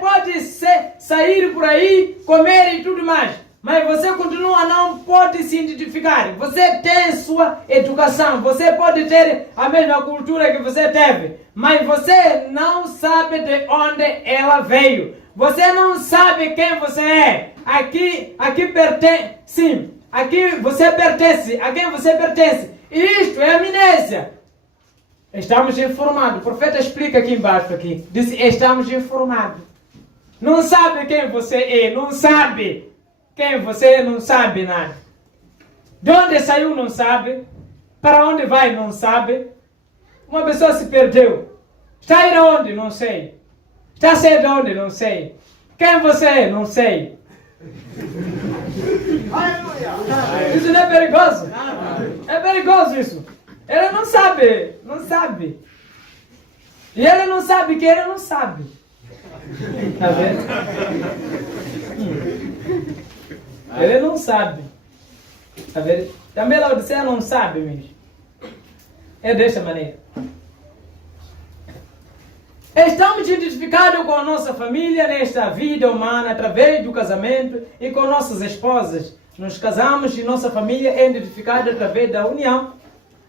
pode sair por aí, comer e tudo mais. Mas você continua não pode se identificar. Você tem sua educação. Você pode ter a mesma cultura que você teve. Mas você não sabe de onde ela veio. Você não sabe quem você é. Aqui pertence. Sim. Aqui você pertence. A quem você pertence. Isto é amnésia. Estamos informados. O profeta explica aqui embaixo. Diz, estamos informados. Não sabe quem você é. Não sabe. Quem você é, não sabe nada. De onde saiu, não sabe. Para onde vai, não sabe. Uma pessoa se perdeu. Está aí de onde? Não sei. Está saindo de onde? Não sei. Quem você é? Não sei. Isso não é perigoso? É perigoso isso. Ele não sabe. Não sabe. E ele não sabe que ele não sabe. Está vendo? Ele não sabe. Tá vendo? Também Laodicea não sabe mesmo. É desta maneira. Estamos identificados com a nossa família nesta vida humana através do casamento e com nossas esposas. Nos casamos e nossa família é identificada através da união.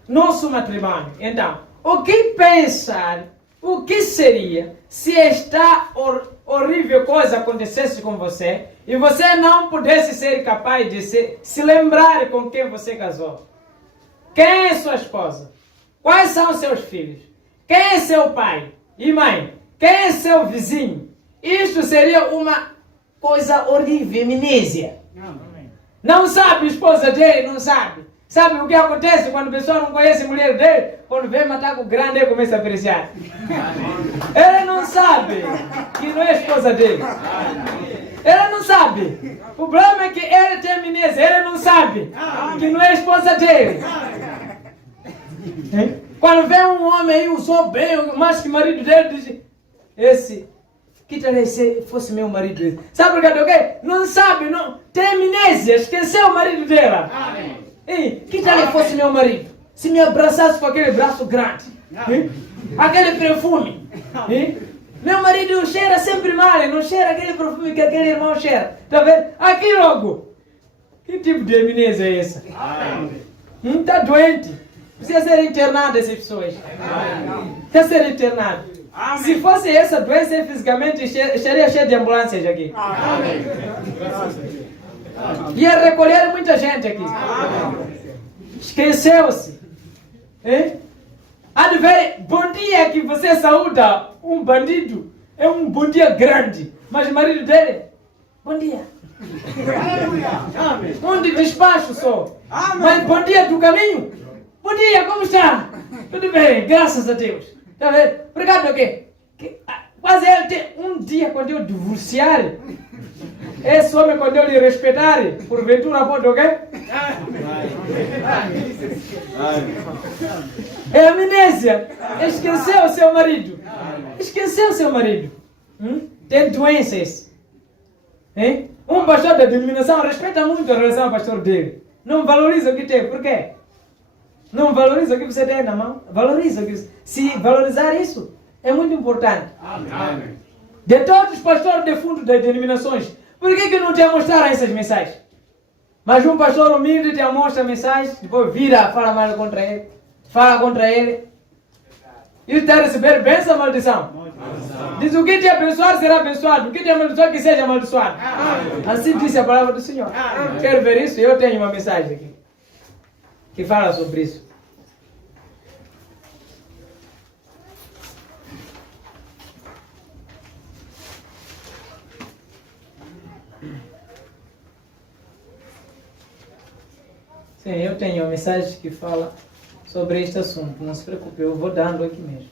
Nosso matrimônio. Então, o que pensar? O que seria se esta horrível coisa acontecesse com você e você não pudesse ser capaz de se lembrar com quem você casou? Quem é sua esposa? Quais são seus filhos? Quem é seu pai e mãe? Quem é seu vizinho? Isto seria uma coisa horrível, amnésia. Não sabe a esposa dele, não sabe. Sabe o que acontece quando a pessoa não conhece a mulher dele? Quando vem matar com grande, ele começa a apreciar. Ele não sabe que não é a esposa dele. Ele não sabe. O problema é que ele tem amnésia. Ele não sabe que não é a esposa dele. Quando vem um homem aí, usou bem, mais que o marido dele, diz: esse, que tal se fosse meu marido? Sabe por que quê? Não sabe, não, tem amnésia, esqueceu o marido dela. Ei, que tal fosse meu marido? Se me abraçasse com aquele braço grande, aquele perfume. Meu marido cheira sempre mal, não cheira aquele perfume que aquele irmão cheira. Tá vendo? Aqui logo. Que tipo de amnésia é essa? Está doente. Precisa ser internado essas pessoas. Precisa ser internado. Se fosse essa doença fisicamente, estaria cheio de ambulâncias aqui. Ia recolher muita gente aqui. Esqueceu-se. Há de ver, bom dia que você saúda um bandido. É um bom dia grande. Mas o marido dele, bom dia. Um de despacho só. Mas bom dia do caminho. Bom dia, como está? Tudo bem, graças a Deus. Tá vendo? Obrigado, o quê? Quase ele tem um dia quando eu divorciar. Esse homem, quando eu lhe respeitar, porventura pode o quê? É amnésia. Esqueceu o seu marido. Esqueceu o seu marido. Tem doenças. Um pastor da denominação respeita muito a relação ao pastor dele. Não valoriza o que tem. Por quê? Não valoriza o que você tem na mão. Valoriza o que você... Se valorizar isso, é muito importante. Amém. De todos os pastores de fundo das denominações, por que não te mostraram essas mensagens? Mas um pastor humilde te mostra a mensagem, depois vira, fala mal contra ele. Fala contra ele. E está a receber bênção ou maldição? Diz: o que te abençoar será abençoado. O que te amaldiçoar que seja amaldiçoado. Assim disse a palavra do Senhor. Quero ver isso? Eu tenho uma mensagem aqui que fala sobre isso. Sim, eu tenho uma mensagem que fala sobre este assunto. Não se preocupe, eu vou dando aqui mesmo.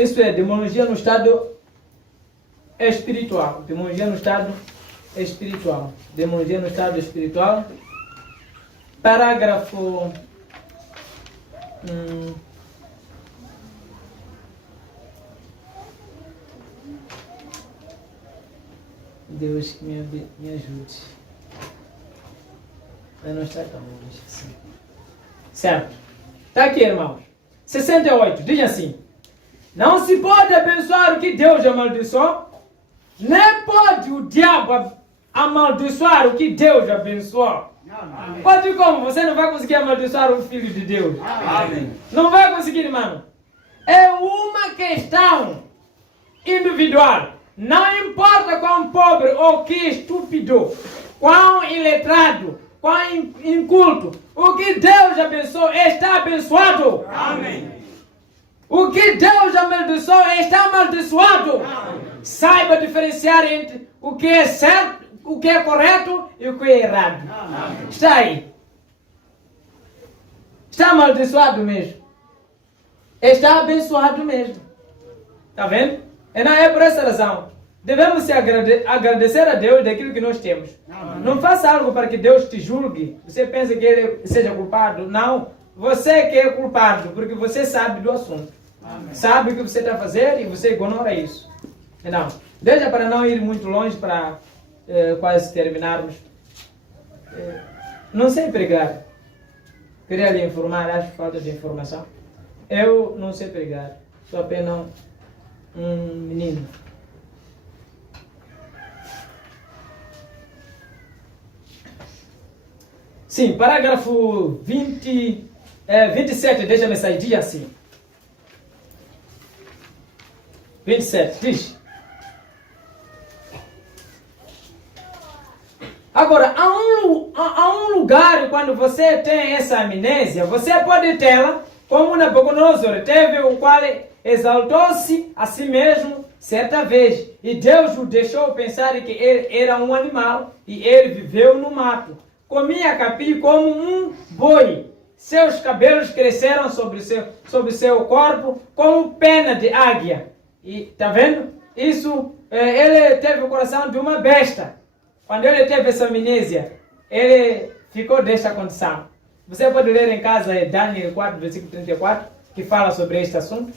Isso é demonologia no estado espiritual. Demonologia no estado espiritual. Demonologia no estado espiritual. Parágrafo... Deus que me ajude. Mas não está tão longe assim. Certo. Está aqui, irmãos. 68. Diz assim. Não se pode abençoar o que Deus amaldiçoou, nem pode o diabo amaldiçoar o que Deus abençoou. Pode como? Você não vai conseguir amaldiçoar o Filho de Deus. Amém. Não vai conseguir, irmão. É uma questão individual. Não importa quão pobre ou que estúpido, quão iletrado, quão inculto. O que Deus abençoou está abençoado. Amém. O que Deus amaldiçoou está amaldiçoado. Amém. Saiba diferenciar entre o que é certo, o que é correto e o que é errado. Amém. Está aí. Está amaldiçoado mesmo. Está abençoado mesmo. Está vendo? E não é por essa razão. Devemos se agradecer a Deus daquilo que nós temos. Amém. Não faça algo para que Deus te julgue. Você pensa que Ele seja culpado. Não. Você que é culpado, porque você sabe do assunto. Amém. Sabe o que você está fazendo e você ignora isso. Então, deixa para não ir muito longe para quase terminarmos. Não sei pregar. Queria lhe informar, acho falta de informação. Eu não sei pregar. Sou apenas um menino. Sim, parágrafo 27, deixa-me sair, diz assim. 27, diz. Agora, há um lugar, quando você tem essa amnésia, você pode tê-la, como Nabucodonosor teve, o qual exaltou-se a si mesmo certa vez. E Deus o deixou pensar que ele era um animal, e ele viveu no mato. Comia capim como um boi. Seus cabelos cresceram sobre seu corpo como pena de águia. E tá vendo? Isso, ele teve o coração de uma besta. Quando ele teve essa amnésia, ele ficou desta condição. Você pode ler em casa Daniel 4, versículo 34, que fala sobre este assunto.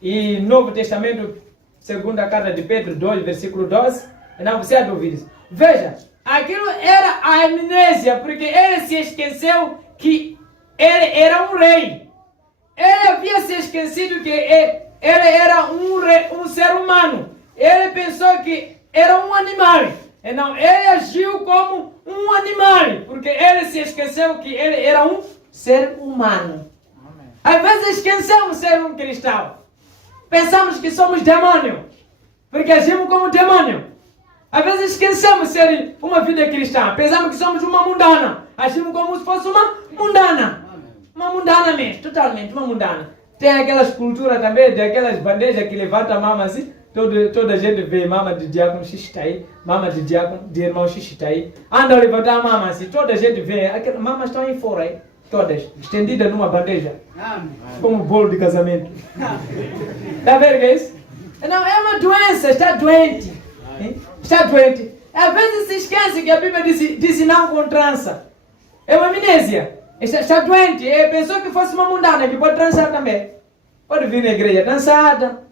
E Novo Testamento, segunda carta de Pedro 2, versículo 12. Não, você há dúvidas. Veja, aquilo era a amnésia, porque ele se esqueceu que ele era um rei. Ele havia se esquecido que ele era um ser humano. Ele pensou que era um animal. Então, ele agiu como um animal, porque ele se esqueceu que ele era um ser humano. Amém. Às vezes esquecemos ser um cristão. Pensamos que somos demônio, porque agimos como demônio. Às vezes esquecemos ser uma vida cristã. Pensamos que somos uma mundana. Agimos como se fosse uma mundana. Uma mundana mesmo, totalmente uma mundana. Tem aquelas culturas também, de aquelas bandejas que levantam a mama assim. Toda a gente vê mama de diácono xixi tá aí, mama de diácono, de irmão xixi tá aí. Anda a levantar a mama assim, toda a gente vê, aquelas mamas estão aí fora aí, todas, estendidas numa bandeja. Como um bolo de casamento. Está vendo que é isso? Não, é uma doença, está doente. Está doente. Às vezes se esquece que a Bíblia disse não com trança. É uma amnésia. Está doente. Ele pensou que fosse uma mundana, que pode trançar também. Pode vir na igreja dançada.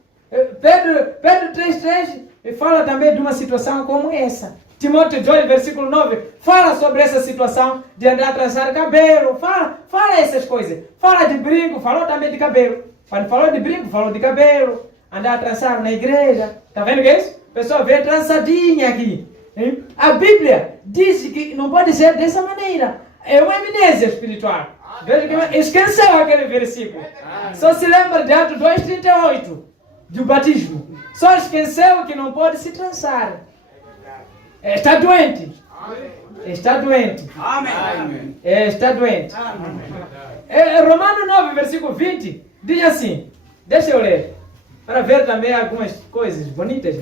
Pedro 3,3 fala também de uma situação como essa. Timóteo 2, versículo 9, fala sobre essa situação de andar a trançar cabelo. Fala essas coisas. Fala de brinco, falou também de cabelo. Quando falou de brinco, falou de cabelo. Andar a trançar na igreja. Está vendo o que é isso? A pessoa vê trançadinha aqui. Hein? A Bíblia diz que não pode ser dessa maneira. É uma amnésia espiritual. Veja que esqueceu aquele versículo. Só se lembra de Atos 2,38. Do batismo. Só esqueceu que não pode se trançar. Está doente. Está doente. Amém. Está doente. Romanos 9, versículo 20, diz assim. Deixa eu ler. Para ver também algumas coisas bonitas.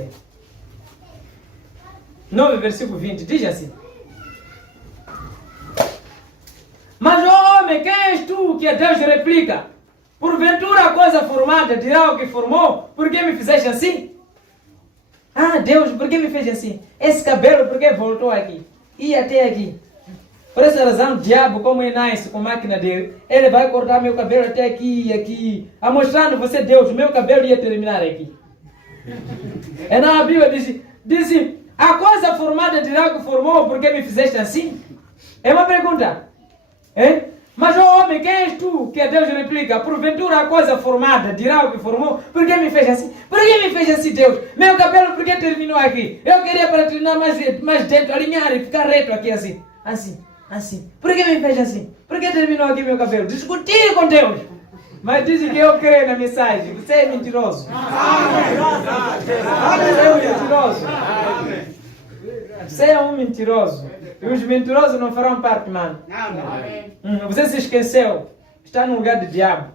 9, versículo 20, diz assim. Mas, ó homem, quem és tu que a Deus replica? Porventura a coisa formada dirá o que formou, por que me fizeste assim? Ah, Deus, por que me fez assim? Esse cabelo, por que voltou aqui? E até aqui. Por essa razão, o diabo, como é nice com a máquina dele, ele vai cortar meu cabelo até aqui e aqui, mostrando você, Deus, meu cabelo ia terminar aqui. E na Bíblia diz, a coisa formada dirá que formou, por que me fizeste assim? É uma pergunta. Mas, ó homem, quem és tu? Que Deus replica, porventura a coisa formada dirá o que formou, por que me fez assim? Por que me fez assim, Deus? Meu cabelo, por que terminou aqui? Eu queria para terminar mais dentro, alinhar e ficar reto aqui assim. Assim. Por que me fez assim? Por que terminou aqui meu cabelo? Discutir com Deus. Mas dizem que eu creio na mensagem. Você é mentiroso. Você é um mentiroso. Você é um mentiroso. E os mentirosos não farão parte, mano. Você se esqueceu. Está no lugar do diabo.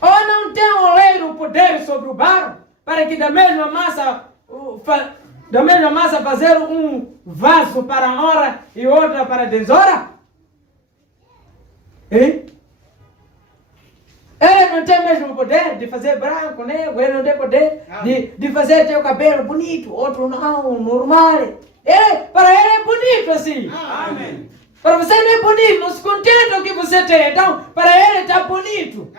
Ou não tem o oleiro o poder sobre o barro, para que da mesma massa fazer um vaso para a hora e outra para a desora? Ele não tem mesmo poder de fazer branco, negro, ele não tem poder de fazer teu cabelo bonito, outro não, normal. Para ele é bonito assim. Amém. Para você não é bonito, não se contenta com o que você tem. Então, para ele está bonito.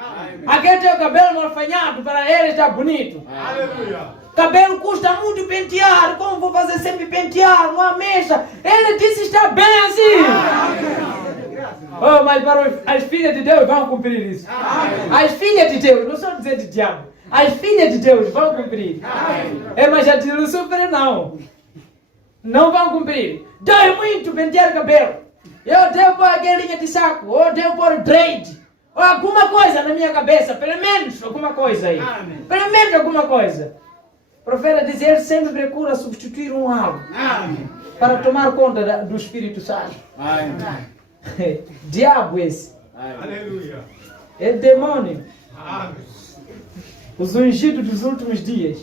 Aquele teu cabelo malfanhado, para ele está bonito. Aleluia. Cabelo custa muito pentear. Como vou fazer sempre pentear? Uma mecha. Ele disse está bem assim. Oh, mas para as filhas de Deus vão cumprir isso. As filhas de Deus, não só dizer de diabo. As filhas de Deus vão cumprir. Mas a de Lúcifer não. Não vão cumprir. Dói muito pentear o cabelo. Eu devo pôr aquela linha de saco. Ou devo pôr dread. Ou alguma coisa na minha cabeça. Pelo menos alguma coisa aí. Pelo menos alguma coisa. O profeta diz, ele sempre procura substituir um algo. Para tomar conta do Espírito Santo. Diabo esse. Aleluia. É demônio. Os ungidos dos últimos dias.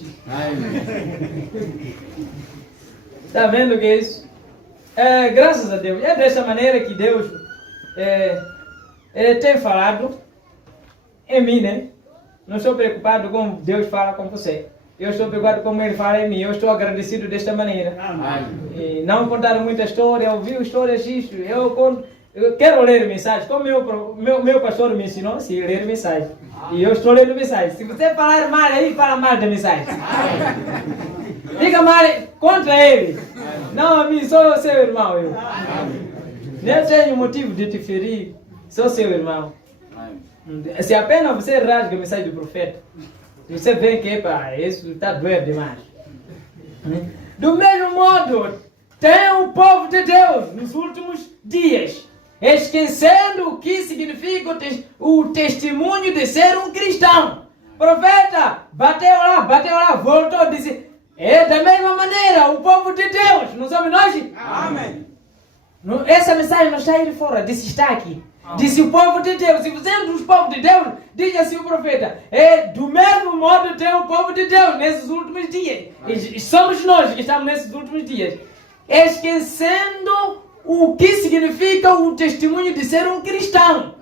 Está vendo o que é isso? Graças a Deus. É dessa maneira que Deus tem falado em mim, né? Não estou preocupado com Deus fala com você. Eu estou preocupado com Ele fala em mim. Eu estou agradecido desta maneira. E não contar muita história. Eu ouvi histórias disso. Eu quero ler mensagem. Como meu pastor me ensinou, sim, ler mensagem. E eu estou lendo mensagem. Se você falar mal aí, fala mal da mensagem. Diga mal contra ele. Não, a mim, sou seu irmão. Eu. Nem tenho motivo de te ferir. Sou seu irmão. Se apenas você rasga a mensagem do profeta, você vê que, isso está doendo demais. Do mesmo modo, tem o povo de Deus nos últimos dias, esquecendo o que significa o testemunho de ser um cristão. Profeta, bateu lá, voltou e disse, da mesma maneira, o povo de Deus, não somos nós? Amém. Essa mensagem não está aí fora, disse está aqui. Disse o povo de Deus. Se você é dos povos de Deus, diz assim o profeta, do mesmo modo tem o povo de Deus nesses últimos dias. E somos nós que estamos nesses últimos dias, esquecendo o que significa o testemunho de ser um cristão.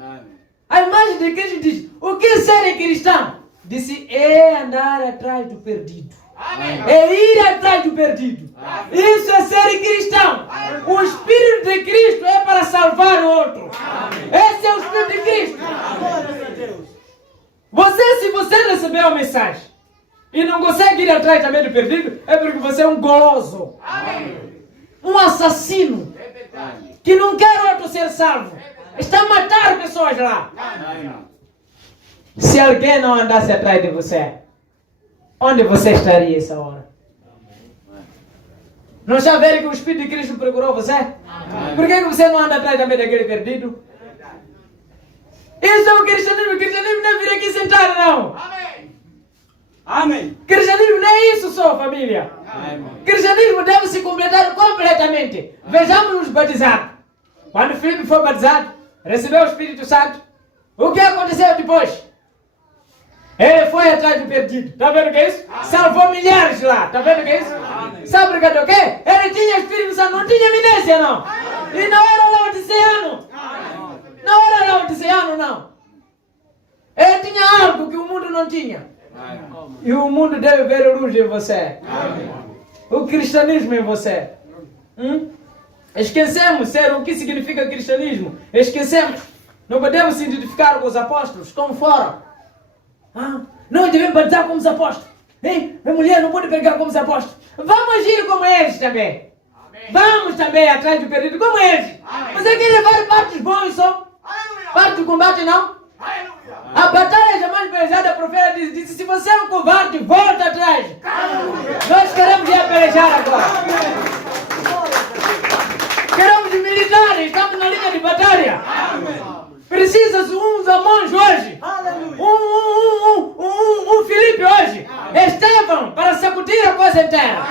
A imagem de Cristo diz, o que é ser cristão? Disse, é andar atrás do perdido. É ir atrás do perdido. Isso é ser cristão. O Espírito de Cristo é para salvar o outro. Esse é o Espírito de Cristo. Se você recebeu a mensagem e não consegue ir atrás também do perdido, é porque você é um goloso. Um assassino que não quer o outro ser salvo. Está a matar pessoas lá. Se alguém não andasse atrás de você, onde você estaria essa hora? Não já viram que o Espírito de Cristo procurou você? Por que você não anda atrás também daquele perdido? Isso é o cristianismo. O cristianismo não é vir aqui sentado, não. Amém. Cristianismo não é isso só, família. Cristianismo deve se completar completamente. Vejamos os batizados. Quando Filipe foi batizado, recebeu o Espírito Santo. O que aconteceu depois? Ele foi atrás do perdido. Está vendo o que é isso? Salvou milhares lá. Está vendo o que é isso? Sabe por que o quê? Ele tinha Espírito Santo, não tinha amnésia, não. E não era laodiceano. Não era laodiceano, não. Ele tinha algo que o mundo não tinha. E o mundo deve ver a luz em você. O cristianismo em você. Esquecemos ser o que significa cristianismo. Esquecemos. Não podemos se identificar com os apóstolos, como foram. Nós devemos batizar como os apóstolos. A mulher não pode pregar como os apóstolos. Vamos agir como eles também. Vamos também atrás do perdido como eles. Você quer levar partes bons só? Parte do combate não? A batalha jamais pelejada, a profeta disse, se você é um covarde, volta atrás. Nós queremos ir a pelejar agora. Queremos de militares, estamos na linha de batalha. Precisa uns amões hoje. Um Filipe hoje. Estevão para sacudir a coisa inteira.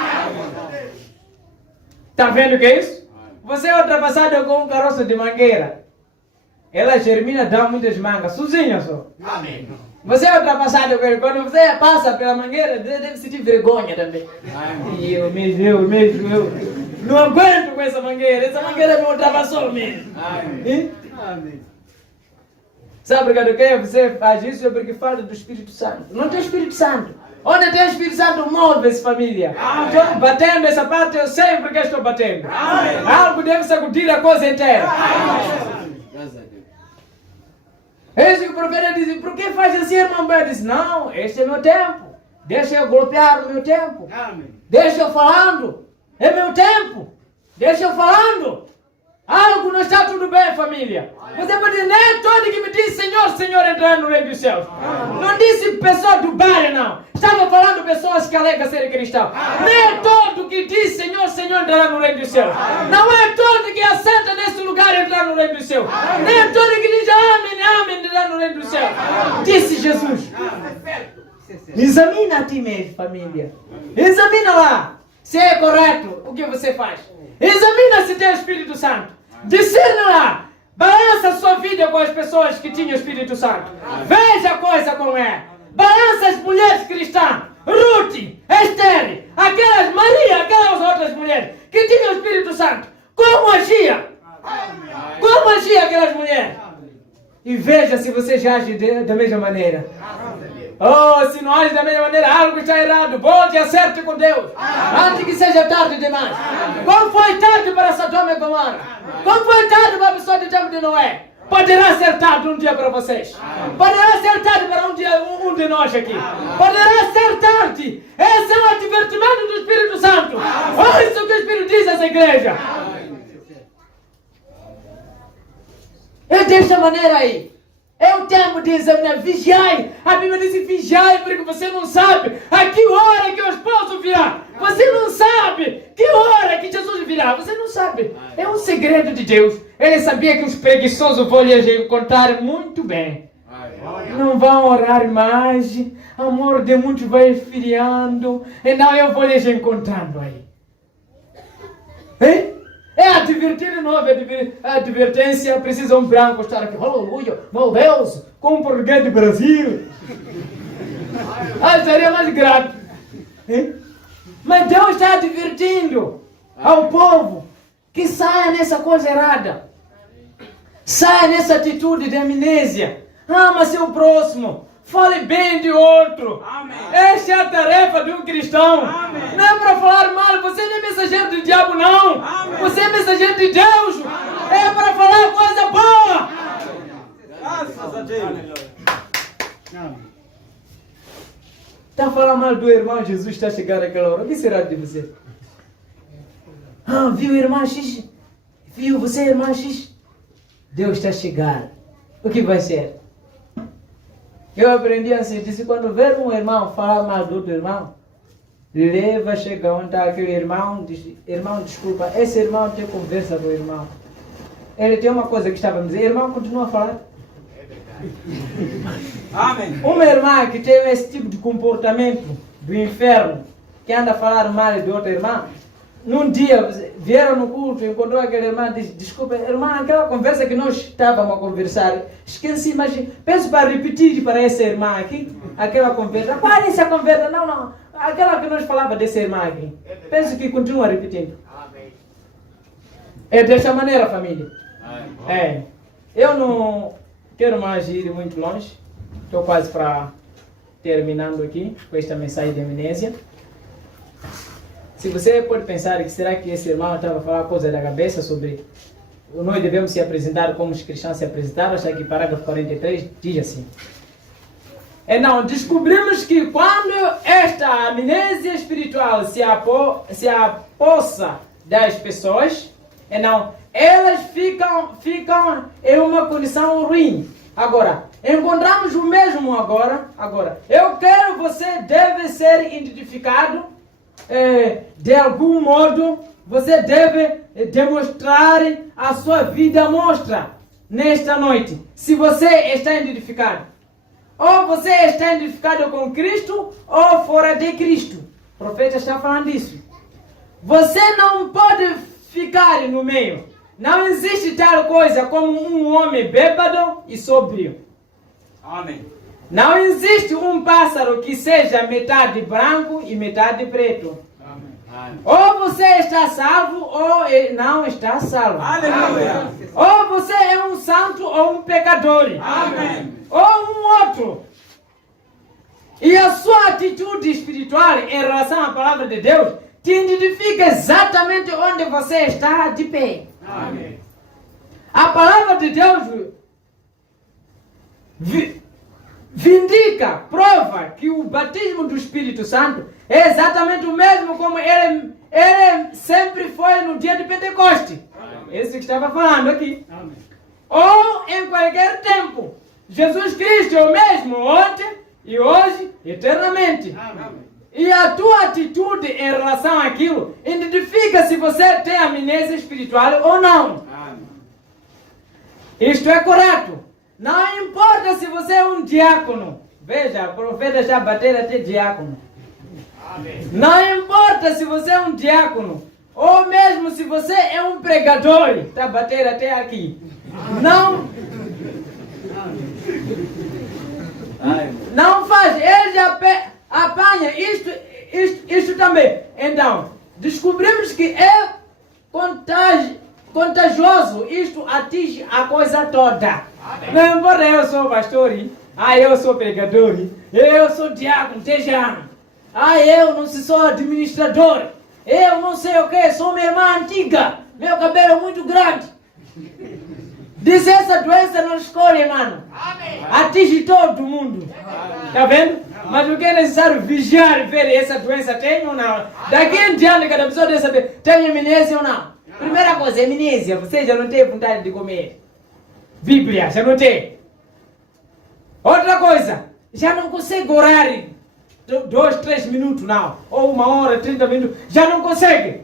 Está vendo o que é isso? Você é ultrapassado com um caroço de mangueira. Ela germina, dá muitas mangas, sozinha só. Amém. Você é ultrapassado com ele. Quando você passa pela mangueira, deve sentir vergonha também. E eu não aguento com essa mangueira. Essa mangueira me ultrapassou mesmo. Amém. Sabe por que você faz isso? É porque falta do Espírito Santo. Não tem Espírito Santo. Onde tem Espírito Santo, move-se, família. Estou batendo essa parte, eu sei porque estou batendo. Amém. Algo deve sacudir a coisa inteira. É isso que o profeta diz. Por que faz assim, irmão? Ele diz, não, este é meu tempo. Deixa eu golpear o meu tempo. Amém. Deixa eu falando. É meu tempo. Deixa eu falando. Algo não está tudo bem, família. Você pode dizer, nem todo que me diz Senhor, Senhor, entrar no reino dos céus. Não disse pessoa do baile, não. Estava falando pessoas que alegam ser cristãos. Nem todo que diz Senhor, Senhor, entrará no reino dos céus. Não é todo que assenta nesse lugar entrar no reino dos céus. Nem todo que diz amém, amém, entrará no reino dos céus. Disse Jesus. Examina a ti mesmo, família. Examina lá se é correto o que você faz. Examina se tem o Espírito Santo. Discerne lá. Balança a sua vida com as pessoas que tinham o Espírito Santo. Veja a coisa como é. Balança as mulheres cristãs. Ruth, Esther, aquelas Maria, aquelas outras mulheres que tinham o Espírito Santo. Como agia? Como agia aquelas mulheres? E veja se você já age da mesma maneira. Oh, se não age da mesma maneira, algo está errado. Volte e acerte com Deus. Antes que seja tarde demais. Como foi tarde para Sodoma e Gomorra? Como foi tarde para a pessoa do tempo de Noé? Poderá ser tarde um dia para vocês. Poderá ser tarde para um de nós aqui. Poderá ser tarde. Esse é o advertimento do Espírito Santo. Olha isso que o Espírito diz a essa igreja. É dessa maneira aí. É o tempo de examinar, vigiai. A Bíblia diz vigiai, porque você não sabe a que hora que o esposo virá. Você não sabe que hora que Jesus virá. Você não sabe. É um segredo de Deus. Ele sabia que os preguiçosos vão lhe encontrar muito bem. Não vão orar mais. O amor de muitos vai esfriando. Então eu vou lhes encontrando aí. Hein? É advertir de novo, a advertência, precisa um branco estar aqui, aleluia, meu Deus, com um português do Brasil. Seria mais grato. Mas Deus está advertindo ao povo que saia nessa coisa errada. Saia nessa atitude de amnésia. Ama seu próximo. Fale bem de outro. Amém. Esta é a tarefa de um cristão. Amém. Não é para falar mal. Você não é mensageiro do diabo, não. Amém. Você é mensageiro de Deus. Amém. É para falar coisa boa. Graças a Deus. Está falando mal do irmão, Jesus está chegando àquela hora. O que será de você? Viu, irmã X? Viu você, irmã X? Deus está chegando. O que vai ser? Eu aprendi assim, disse, quando ver um irmão falar mal do outro irmão, leva, chega onde está aquele irmão, diz, irmão, desculpa, esse irmão tem conversa com o irmão. Ele tem uma coisa que estava a dizer, irmão, continua a falar. Amém. Uma irmã que tem esse tipo de comportamento do inferno, que anda a falar mal de outra irmã, num dia vieram no culto, encontrou aquela irmã e disse, desculpa, irmã, aquela conversa que nós estávamos a conversar, esqueci, mas peço para repetir para essa irmã aqui, aquela conversa. Qual é essa conversa? Não, aquela que nós falávamos dessa irmã aqui. Peço que continue repetindo. É dessa maneira, família. Eu não quero mais ir muito longe. Estou quase para terminando aqui com esta mensagem de amnésia. Se você pode pensar que será que esse irmão estava a falar coisa da cabeça sobre nós devemos se apresentar como os cristãos se apresentaram, acho que parágrafo 43 diz assim. Então, descobrimos que quando esta amnésia espiritual se apossa das pessoas, então, elas ficam em uma condição ruim. Agora, encontramos o mesmo agora. Eu quero, você deve ser identificado de algum modo. Você deve demonstrar a sua vida mostra nesta noite. Se você está identificado. Ou você está identificado com Cristo ou fora de Cristo. O profeta está falando isso. Você não pode ficar no meio. Não existe tal coisa como um homem bêbado e sóbrio. Amém. Não existe um pássaro que seja metade branco e metade preto. Amém. Ou você está salvo ou não está salvo. Aleluia. Ou você é um santo ou um pecador. Amém. Ou um outro. E a sua atitude espiritual em relação à palavra de Deus te identifica exatamente onde você está de pé. Amém. A palavra de Deus vindica, prova que o batismo do Espírito Santo é exatamente o mesmo como ele sempre foi no dia de Pentecoste. Esse que estava falando aqui. Amém. Ou em qualquer tempo. Jesus Cristo é o mesmo ontem e hoje, eternamente. Amém. E a tua atitude em relação àquilo identifica se você tem amnésia espiritual ou não. Amém. Isto é correto. Não importa se você é um diácono. Veja, o profeta já bateu até diácono. Amém. Não importa se você é um diácono. Ou mesmo se você é um pregador. Está batendo até aqui. Não. Não faz. Ele já apanha isto também. Então, descobrimos que é contagioso. Isto atinge a coisa toda. Não importa, eu sou pastor, eu sou pregador, eu sou diácono, tejano. Eu não sou administrador, eu não sei o que, sou minha irmã antiga, meu cabelo é muito grande. Diz essa doença não escolhe, mano. Atinge todo mundo. Tá vendo? Mas o que é necessário vigiar e ver essa doença tem ou não. Daqui em diante, cada pessoa deve saber, tem amnésia ou não. Primeira coisa, amnésia, você já não tem vontade de comer. Bíblia, já não tem. Outra coisa, já não consegue orar 2, 3 minutos não. Ou 1 hora, 30 minutos, já não consegue.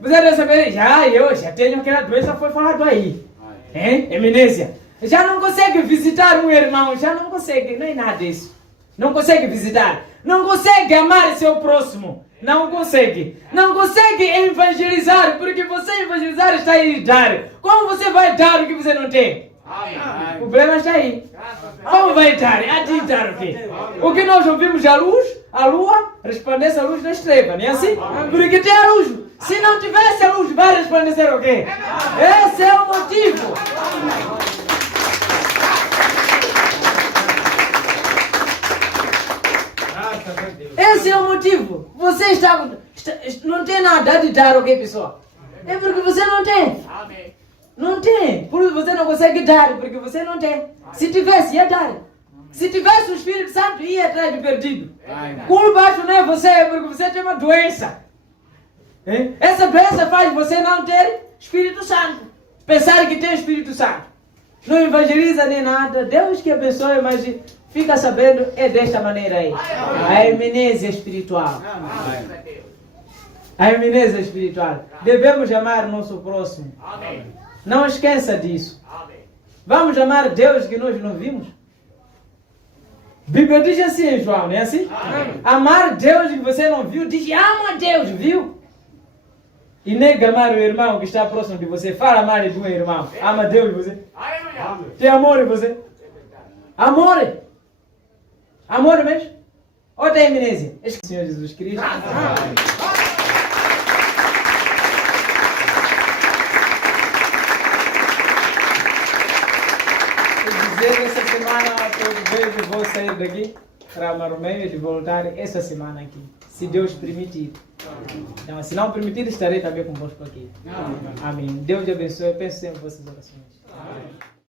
Você deve saber, eu já tenho aquela doença, foi falado aí. Amnésia. Já não consegue visitar um irmão, já não consegue, não é nada disso. Não consegue visitar, não consegue amar seu próximo, não consegue. Não consegue evangelizar, porque você evangelizar está aí dar. Como você vai dar o que você não tem? O problema está aí. Como vai dar? Dar o quê? O que nós ouvimos a lua, resplandece a luz da estrela, não é assim? Porque tem a luz. Se não tivesse a luz, vai resplandecer o quê? Esse é o motivo. Esse é o motivo. Você não tem nada de dar o que, pessoal? É porque você não tem. Não tem. Por isso você não consegue dar, porque você não tem. Se tivesse, ia dar. Se tivesse o Espírito Santo, ia atrás do perdido. Culpa não é você, é porque você tem uma doença. Essa doença faz você não ter Espírito Santo. Pensar que tem Espírito Santo. Não evangeliza nem nada. Deus que abençoe, mas fica sabendo, é desta maneira aí. A amnésia espiritual. A amnésia espiritual. Devemos amar nosso próximo. Não esqueça disso. Vamos amar Deus que nós não vimos? Bíblia diz assim, João, não é assim? Amar Deus que você não viu, diz ama Deus, viu? E nega amar o irmão que está próximo de você. Fala amar de um irmão. Ama Deus em você. Tem amor em você? Amor? Amor mesmo? Ou tem amnésia? Esqueci, Senhor Jesus Cristo. Desde essa semana eu vejo vou sair daqui para Maromeio e voltar essa semana aqui, se Deus permitir. Então, se não permitir, estarei também convosco aqui. Amém. Deus te abençoe. Penso em vossas orações. Amém.